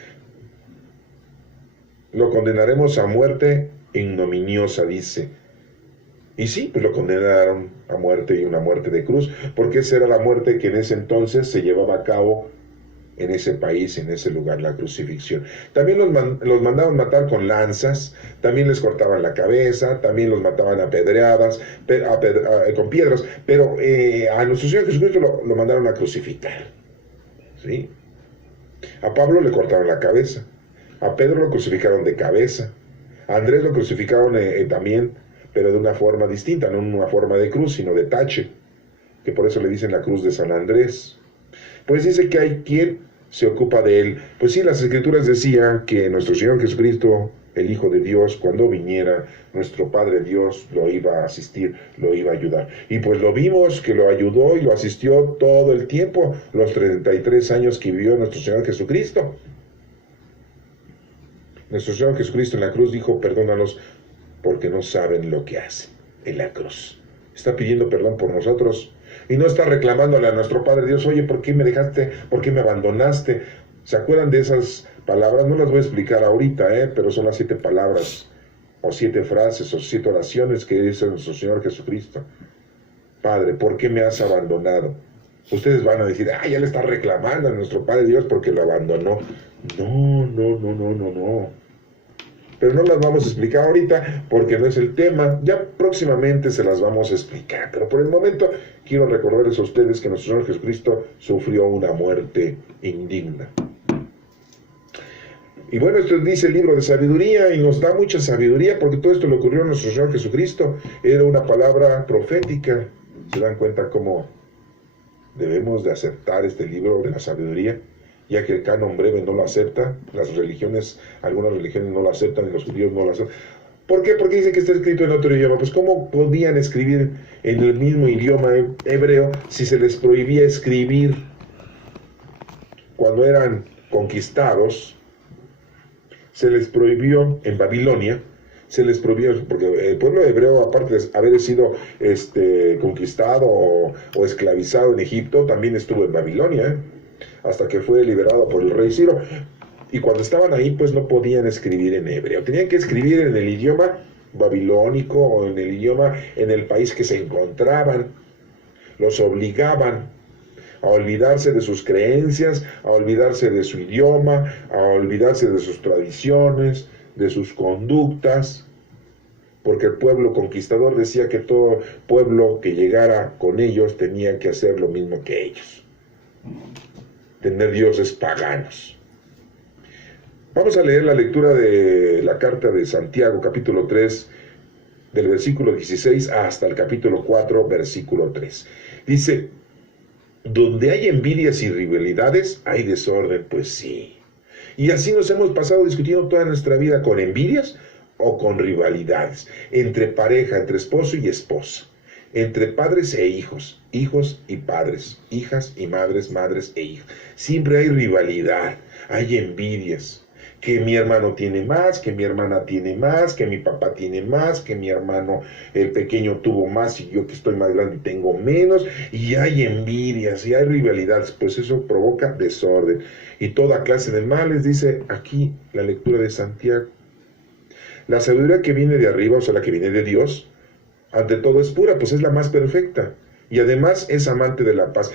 Lo condenaremos a muerte ignominiosa, dice. Y sí, pues lo condenaron a muerte y una muerte de cruz, porque esa era la muerte que en ese entonces se llevaba a cabo en ese país, en ese lugar, la crucifixión. También los mandaban matar con lanzas, también les cortaban la cabeza, también los mataban a pedradas, con piedras, pero a nuestro Señor Jesucristo lo mandaron a crucificar. ¿Sí? A Pablo le cortaron la cabeza, a Pedro lo crucificaron de cabeza, a Andrés lo crucificaron también, pero de una forma distinta, no en una forma de cruz, sino de tache, que por eso le dicen la cruz de San Andrés. Pues dice que hay quien se ocupa de él. Pues sí, las Escrituras decían que nuestro Señor Jesucristo, el Hijo de Dios, cuando viniera, nuestro Padre Dios lo iba a asistir, lo iba a ayudar. Y pues lo vimos que lo ayudó y lo asistió todo el tiempo, los 33 años que vivió nuestro Señor Jesucristo. Nuestro Señor Jesucristo en la cruz dijo, perdónalos porque no saben lo que hacen en la cruz. Está pidiendo perdón por nosotros. Y no está reclamándole a nuestro Padre Dios, oye, ¿por qué me dejaste? ¿Por qué me abandonaste? ¿Se acuerdan de esas palabras? No las voy a explicar ahorita, pero son las 7 palabras, o 7 frases, o 7 oraciones que dice nuestro Señor Jesucristo. Padre, ¿por qué me has abandonado? Ustedes van a decir, ya le está reclamando a nuestro Padre Dios porque lo abandonó. No. Pero no las vamos a explicar ahorita porque no es el tema. Ya próximamente se las vamos a explicar. Pero por el momento quiero recordarles a ustedes que nuestro Señor Jesucristo sufrió una muerte indigna. Y bueno, esto dice el libro de sabiduría y nos da mucha sabiduría porque todo esto le ocurrió a nuestro Señor Jesucristo. Era una palabra profética. ¿Se dan cuenta cómo debemos de aceptar este libro de la sabiduría? Ya que el canon breve no lo acepta, las religiones, algunas religiones no lo aceptan y los judíos no lo aceptan. ¿Por qué? Porque dice que está escrito en otro idioma. Pues ¿cómo podían escribir en el mismo idioma hebreo si se les prohibía escribir cuando eran conquistados? Se les prohibió en Babilonia, se les prohibió, porque el pueblo hebreo, aparte de haber sido conquistado o esclavizado en Egipto, también estuvo en Babilonia, hasta que fue liberado por el rey Ciro. Y cuando estaban ahí, pues no podían escribir en hebreo. Tenían que escribir en el idioma babilónico o en el idioma en el país que se encontraban. Los obligaban a olvidarse de sus creencias, a olvidarse de su idioma, a olvidarse de sus tradiciones, de sus conductas. Porque el pueblo conquistador decía que todo pueblo que llegara con ellos tenía que hacer lo mismo que ellos. Tener dioses paganos. Vamos a leer la lectura de la carta de Santiago, capítulo 3, del versículo 16 hasta el capítulo 4, versículo 3. Dice, donde hay envidias y rivalidades, hay desorden, pues sí. Y así nos hemos pasado discutiendo toda nuestra vida con envidias o con rivalidades, entre pareja, entre esposo y esposa, entre padres e hijos, hijos y padres, hijas y madres, madres e hijos. Siempre hay rivalidad, hay envidias. Que mi hermano tiene más, que mi hermana tiene más, que mi papá tiene más, que mi hermano el pequeño tuvo más y yo que estoy más grande tengo menos, y hay envidias y hay rivalidades, pues eso provoca desorden y toda clase de males, dice aquí la lectura de Santiago. La sabiduría que viene de arriba, o sea, la que viene de Dios, ante todo es pura, pues es la más perfecta, y además es amante de la paz.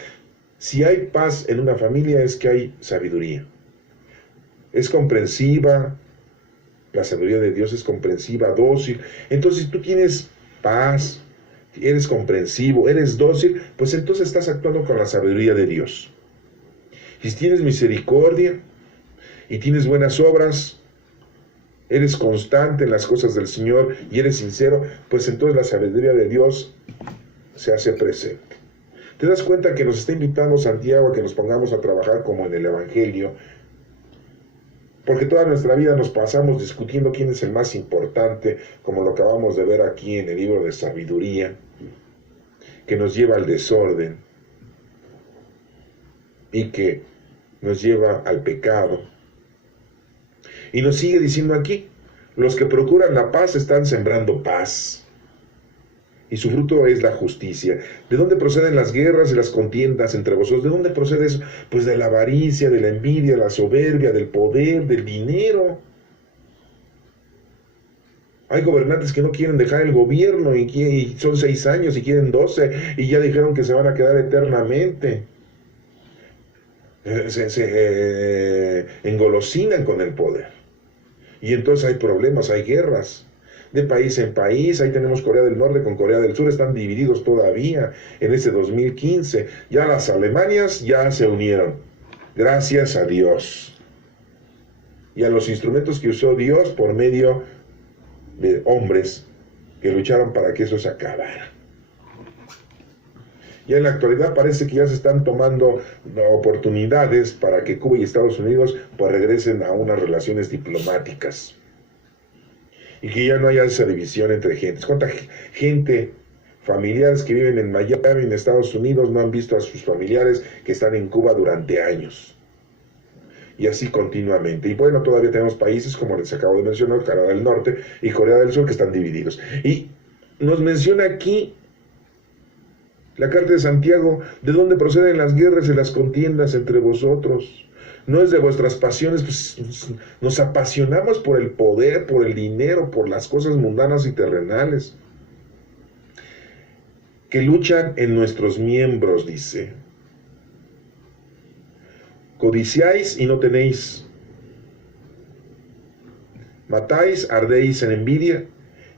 Si hay paz en una familia es que hay sabiduría. Es comprensiva, la sabiduría de Dios es comprensiva, dócil. Entonces, si tú tienes paz, eres comprensivo, eres dócil, pues entonces estás actuando con la sabiduría de Dios. Si tienes misericordia y tienes buenas obras, eres constante en las cosas del Señor y eres sincero, pues entonces la sabiduría de Dios se hace presente. ¿Te das cuenta que nos está invitando Santiago a que nos pongamos a trabajar como en el Evangelio? Porque toda nuestra vida nos pasamos discutiendo quién es el más importante, como lo acabamos de ver aquí en el libro de sabiduría, que nos lleva al desorden y que nos lleva al pecado. Y nos sigue diciendo aquí, los que procuran la paz están sembrando paz, y su fruto es la justicia. ¿De dónde proceden las guerras y las contiendas entre vosotros? ¿De dónde procede eso? Pues de la avaricia, de la envidia, de la soberbia, del poder, del dinero. Hay gobernantes que no quieren dejar el gobierno y son 6 años y quieren 12 y ya dijeron que se van a quedar eternamente. Se engolosinan con el poder. Y entonces hay problemas, hay guerras. De país en país, ahí tenemos Corea del Norte con Corea del Sur, están divididos todavía en este 2015. Ya las Alemanias ya se unieron, gracias a Dios. Y a los instrumentos que usó Dios por medio de hombres que lucharon para que eso se acabara. Ya en la actualidad parece que ya se están tomando oportunidades para que Cuba y Estados Unidos pues regresen a unas relaciones diplomáticas. Y que ya no haya esa división entre gentes. ¿Cuánta gente, familiares que viven en Miami, en Estados Unidos, no han visto a sus familiares que están en Cuba durante años? Y así continuamente. Y bueno, todavía tenemos países, como les acabo de mencionar, Corea del Norte y Corea del Sur, que están divididos. Y nos menciona aquí la carta de Santiago, ¿de dónde proceden las guerras y las contiendas entre vosotros? No es de vuestras pasiones, pues nos apasionamos por el poder, por el dinero, por las cosas mundanas y terrenales, que luchan en nuestros miembros, dice. Codiciáis y no tenéis. Matáis, ardéis en envidia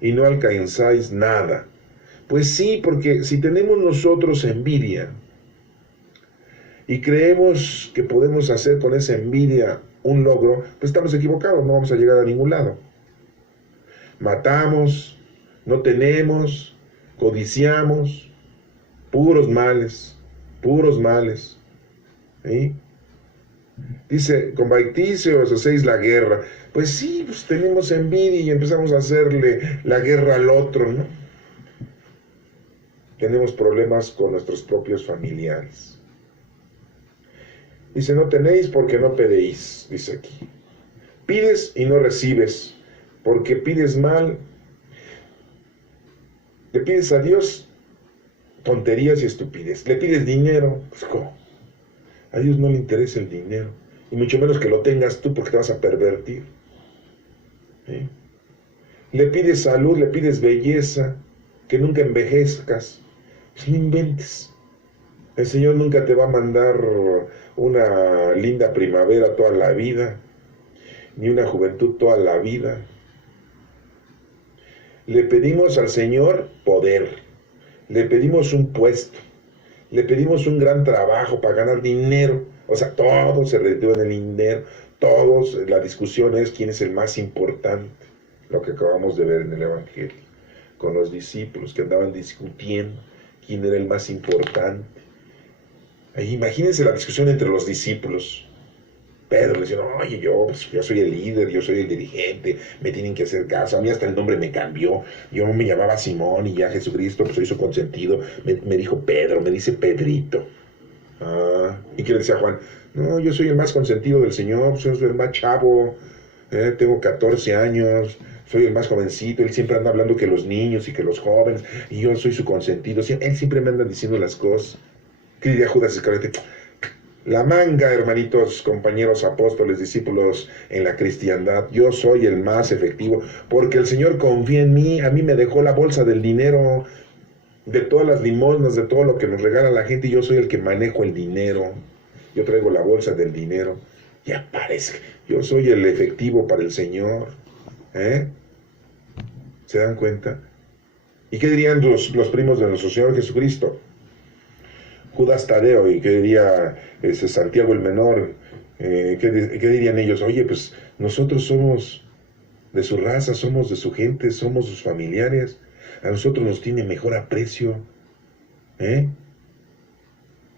y no alcanzáis nada. Pues sí, porque si tenemos nosotros envidia, y creemos que podemos hacer con esa envidia un logro, pues estamos equivocados, no vamos a llegar a ningún lado. Matamos, no tenemos, codiciamos, puros males, puros males. ¿Sí? Dice, combatís o os hacéis la guerra. Pues sí, pues tenemos envidia y empezamos a hacerle la guerra al otro, ¿no? Tenemos problemas con nuestros propios familiares. Dice, no tenéis porque no pedéis, dice aquí. Pides y no recibes, porque pides mal. Le pides a Dios tonterías y estupidez. Le pides dinero, pues ¿cómo? A Dios no le interesa el dinero, y mucho menos que lo tengas tú porque te vas a pervertir. ¿Sí? Le pides salud, le pides belleza, que nunca envejezcas. Pues no inventes. El Señor nunca te va a mandar una linda primavera toda la vida, ni una juventud toda la vida. Le pedimos al Señor poder, le pedimos un puesto, le pedimos un gran trabajo para ganar dinero. O sea, todo se reduce en el dinero. Todos, la discusión es quién es el más importante, lo que acabamos de ver en el Evangelio, con los discípulos que andaban discutiendo quién era el más importante. Ahí, imagínense la discusión entre los discípulos. Pedro le decía, oye, yo soy el líder, yo soy el dirigente, me tienen que hacer caso, a mí hasta el nombre me cambió, yo me llamaba Simón y ya Jesucristo, pues soy su consentido, me dijo Pedro, me dice Pedrito. ¿Y qué le decía Juan? No, yo soy el más consentido del Señor, soy el más chavo, tengo 14 años, soy el más jovencito, él siempre anda hablando que los niños y que los jóvenes, y yo soy su consentido, él siempre me anda diciendo las cosas. ¿Qué diría Judas Iscariote? La manga, hermanitos, compañeros, apóstoles, discípulos en la cristiandad, yo soy el más efectivo, porque el Señor confía en mí, a mí me dejó la bolsa del dinero, de todas las limosnas, de todo lo que nos regala la gente, yo soy el que manejo el dinero, yo traigo la bolsa del dinero, y aparece, yo soy el efectivo para el Señor, ¿se dan cuenta? ¿Y qué dirían los primos de nuestro Señor Jesucristo? Judas Tadeo, y qué diría Santiago el Menor, ¿qué dirían ellos? Oye, pues nosotros somos de su raza, somos de su gente, somos sus familiares, a nosotros nos tiene mejor aprecio,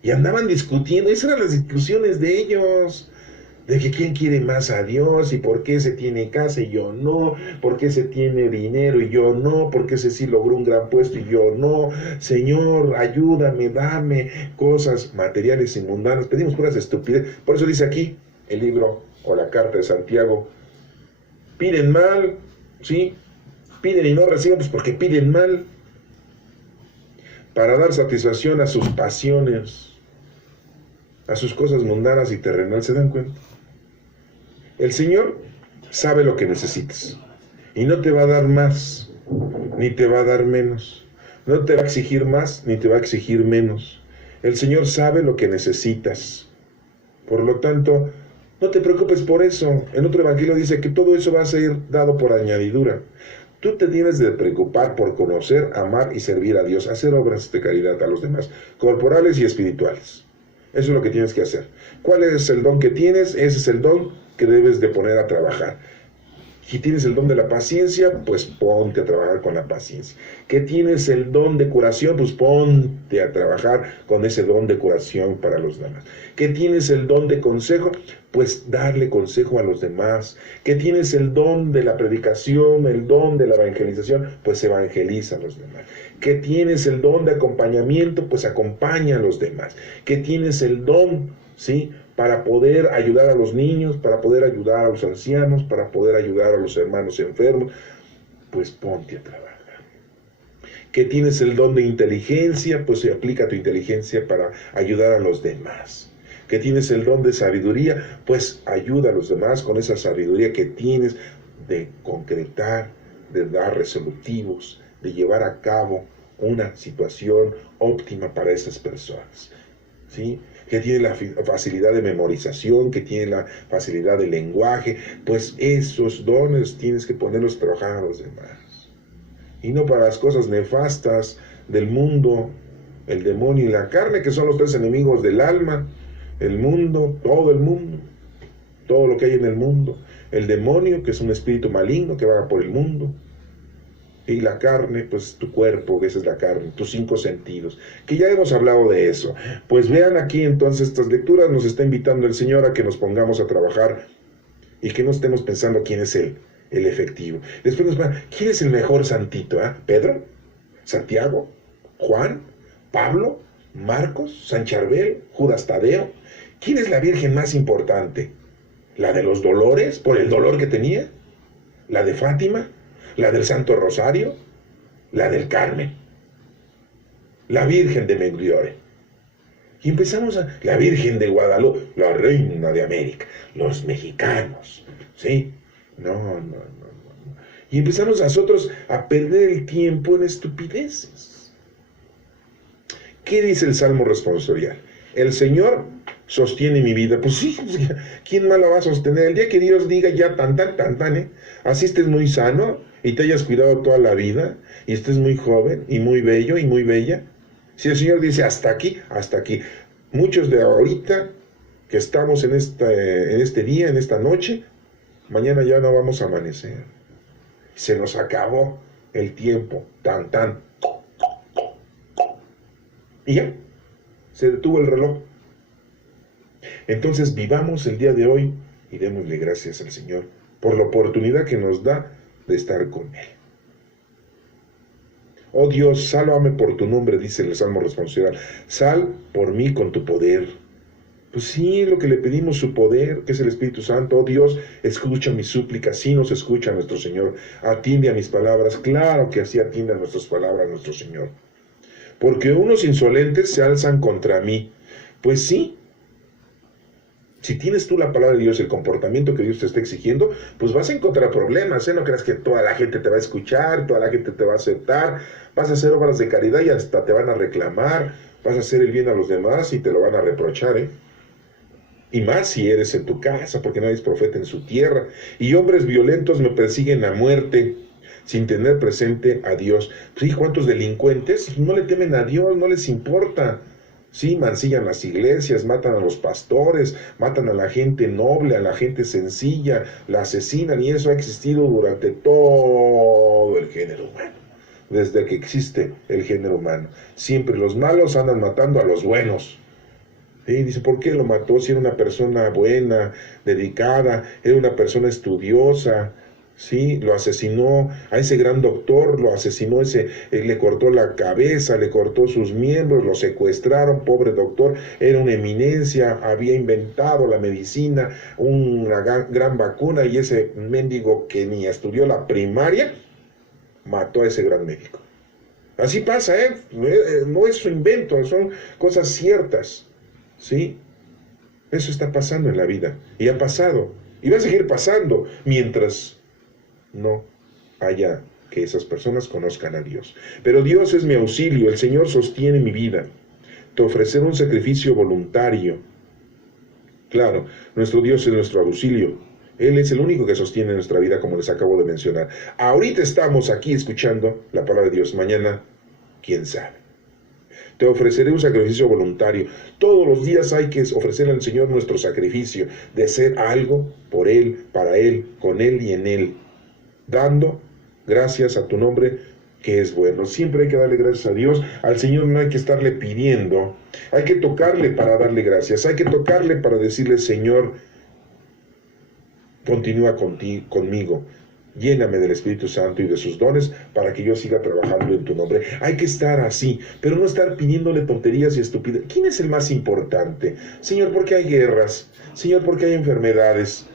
y andaban discutiendo, esas eran las discusiones de ellos, de que quién quiere más a Dios, y por qué se tiene casa y yo no, por qué se tiene dinero y yo no, por qué ese sí logró un gran puesto y yo no. Señor, ayúdame, dame cosas materiales y mundanas, pedimos puras estupidez. Por eso dice aquí el libro o la carta de Santiago, piden mal, ¿sí? Piden y no reciben, pues porque piden mal, para dar satisfacción a sus pasiones, a sus cosas mundanas y terrenales. ¿Se dan cuenta? El Señor sabe lo que necesitas y no te va a dar más, ni te va a dar menos. No te va a exigir más, ni te va a exigir menos. El Señor sabe lo que necesitas. Por lo tanto, no te preocupes por eso. En otro evangelio dice que todo eso va a ser dado por añadidura. Tú te tienes de preocupar por conocer, amar y servir a Dios, hacer obras de caridad a los demás, corporales y espirituales. Eso es lo que tienes que hacer. ¿Cuál es el don que tienes? Ese es el don que debes de poner a trabajar. Si tienes el don de la paciencia, pues ponte a trabajar con la paciencia. ¿Que tienes el don de curación? Pues ponte a trabajar con ese don de curación para los demás. ¿Que tienes el don de consejo? Pues darle consejo a los demás. ¿Que tienes el don de la predicación, el don de la evangelización? Pues evangeliza a los demás. ¿Que tienes el don de acompañamiento? Pues acompaña a los demás. ¿Que tienes el don, sí, para poder ayudar a los niños, para poder ayudar a los ancianos, para poder ayudar a los hermanos enfermos? Pues ponte a trabajar. ¿Que tienes el don de inteligencia? Pues aplica tu inteligencia para ayudar a los demás. ¿Que tienes el don de sabiduría? Pues ayuda a los demás con esa sabiduría que tienes de concretar, de dar resolutivos, de llevar a cabo una situación óptima para esas personas, ¿sí? Que tiene la facilidad de memorización, que tiene la facilidad de lenguaje, pues esos dones tienes que ponerlos a trabajar a los demás. Y no para las cosas nefastas del mundo, el demonio y la carne, que son los tres enemigos del alma, el mundo, todo lo que hay en el mundo, el demonio, que es un espíritu maligno que vaga por el mundo, y la carne, pues tu cuerpo, que esa es la carne, tus 5 sentidos, que ya hemos hablado de eso. Pues vean aquí entonces estas lecturas, nos está invitando el Señor a que nos pongamos a trabajar y que no estemos pensando quién es el efectivo. Después nos va, ¿quién es el mejor santito? ¿Pedro? ¿Santiago? ¿Juan? ¿Pablo? ¿Marcos? ¿San Charbel? ¿Judas Tadeo? ¿Quién es la virgen más importante? ¿La de los dolores, por el dolor que tenía? ¿La de Fátima? ¿La del Santo Rosario? ¿La del Carmen? La Virgen de Medjugorje. Y empezamos a... La Virgen de Guadalupe, la Reina de América, los mexicanos, ¿sí? No. Y empezamos nosotros a perder el tiempo en estupideces. ¿Qué dice el Salmo responsorial? El Señor sostiene mi vida. Pues sí, ¿quién más la va a sostener? El día que Dios diga ya tan, así estés muy sano y te hayas cuidado toda la vida y estés muy joven y muy bello y muy bella. Si el Señor dice hasta aquí, muchos de ahorita que estamos en este día, en esta noche, mañana ya no vamos a amanecer. Se nos acabó el tiempo, tan. Y ya, se detuvo el reloj. Entonces vivamos el día de hoy y démosle gracias al Señor por la oportunidad que nos da de estar con Él. Oh Dios, sálvame por tu nombre, dice el Salmo responsorial. Sal por mí con tu poder. Pues sí, lo que le pedimos, su poder, que es el Espíritu Santo. Oh Dios, escucha mis súplicas. Sí nos escucha nuestro Señor. Atiende a mis palabras. Claro que así atiende a nuestras palabras nuestro Señor. Porque unos insolentes se alzan contra mí. Pues sí. Si tienes tú la palabra de Dios, el comportamiento que Dios te está exigiendo, pues vas a encontrar problemas, ¿eh? No creas que toda la gente te va a escuchar, toda la gente te va a aceptar, vas a hacer obras de caridad y hasta te van a reclamar, vas a hacer el bien a los demás y te lo van a reprochar, ¿eh? Y más si eres en tu casa, porque nadie es profeta en su tierra. Y hombres violentos me persiguen a muerte, sin tener presente a Dios. Sí, ¿cuántos delincuentes no le temen a Dios? No les importa. Sí, mancillan las iglesias, matan a los pastores, matan a la gente noble, a la gente sencilla, la asesinan, y eso ha existido durante todo el género humano, desde que existe el género humano. Siempre los malos andan matando a los buenos. Sí, dice, ¿por qué lo mató? Si era una persona buena, dedicada, era una persona estudiosa. Sí, lo asesinó a ese gran doctor, lo asesinó, le cortó la cabeza, le cortó sus miembros, lo secuestraron, pobre doctor, era una eminencia, había inventado la medicina, una gran vacuna, y ese mendigo que ni estudió la primaria, mató a ese gran médico. Así pasa, no es su invento, son cosas ciertas, ¿sí? Eso está pasando en la vida, y ha pasado, y va a seguir pasando, mientras no haya que esas personas conozcan a Dios. Pero Dios es mi auxilio, el Señor sostiene mi vida. Te ofreceré un sacrificio voluntario. Claro, nuestro Dios es nuestro auxilio. Él es el único que sostiene nuestra vida, como les acabo de mencionar. Ahorita estamos aquí escuchando la palabra de Dios. Mañana, quién sabe. Te ofreceré un sacrificio voluntario. Todos los días hay que ofrecerle al Señor nuestro sacrificio de hacer algo por Él, para Él, con Él y en Él, dando gracias a tu nombre, que es bueno. Siempre hay que darle gracias a Dios. Al Señor no hay que estarle pidiendo, hay que tocarle para darle gracias, hay que tocarle para decirle, Señor, continúa conmigo, lléname del Espíritu Santo y de sus dones para que yo siga trabajando en tu nombre. Hay que estar así, pero no estar pidiéndole tonterías y estupidez. ¿Quién es el más importante? Señor, ¿por qué hay guerras? Señor, ¿por qué hay enfermedades?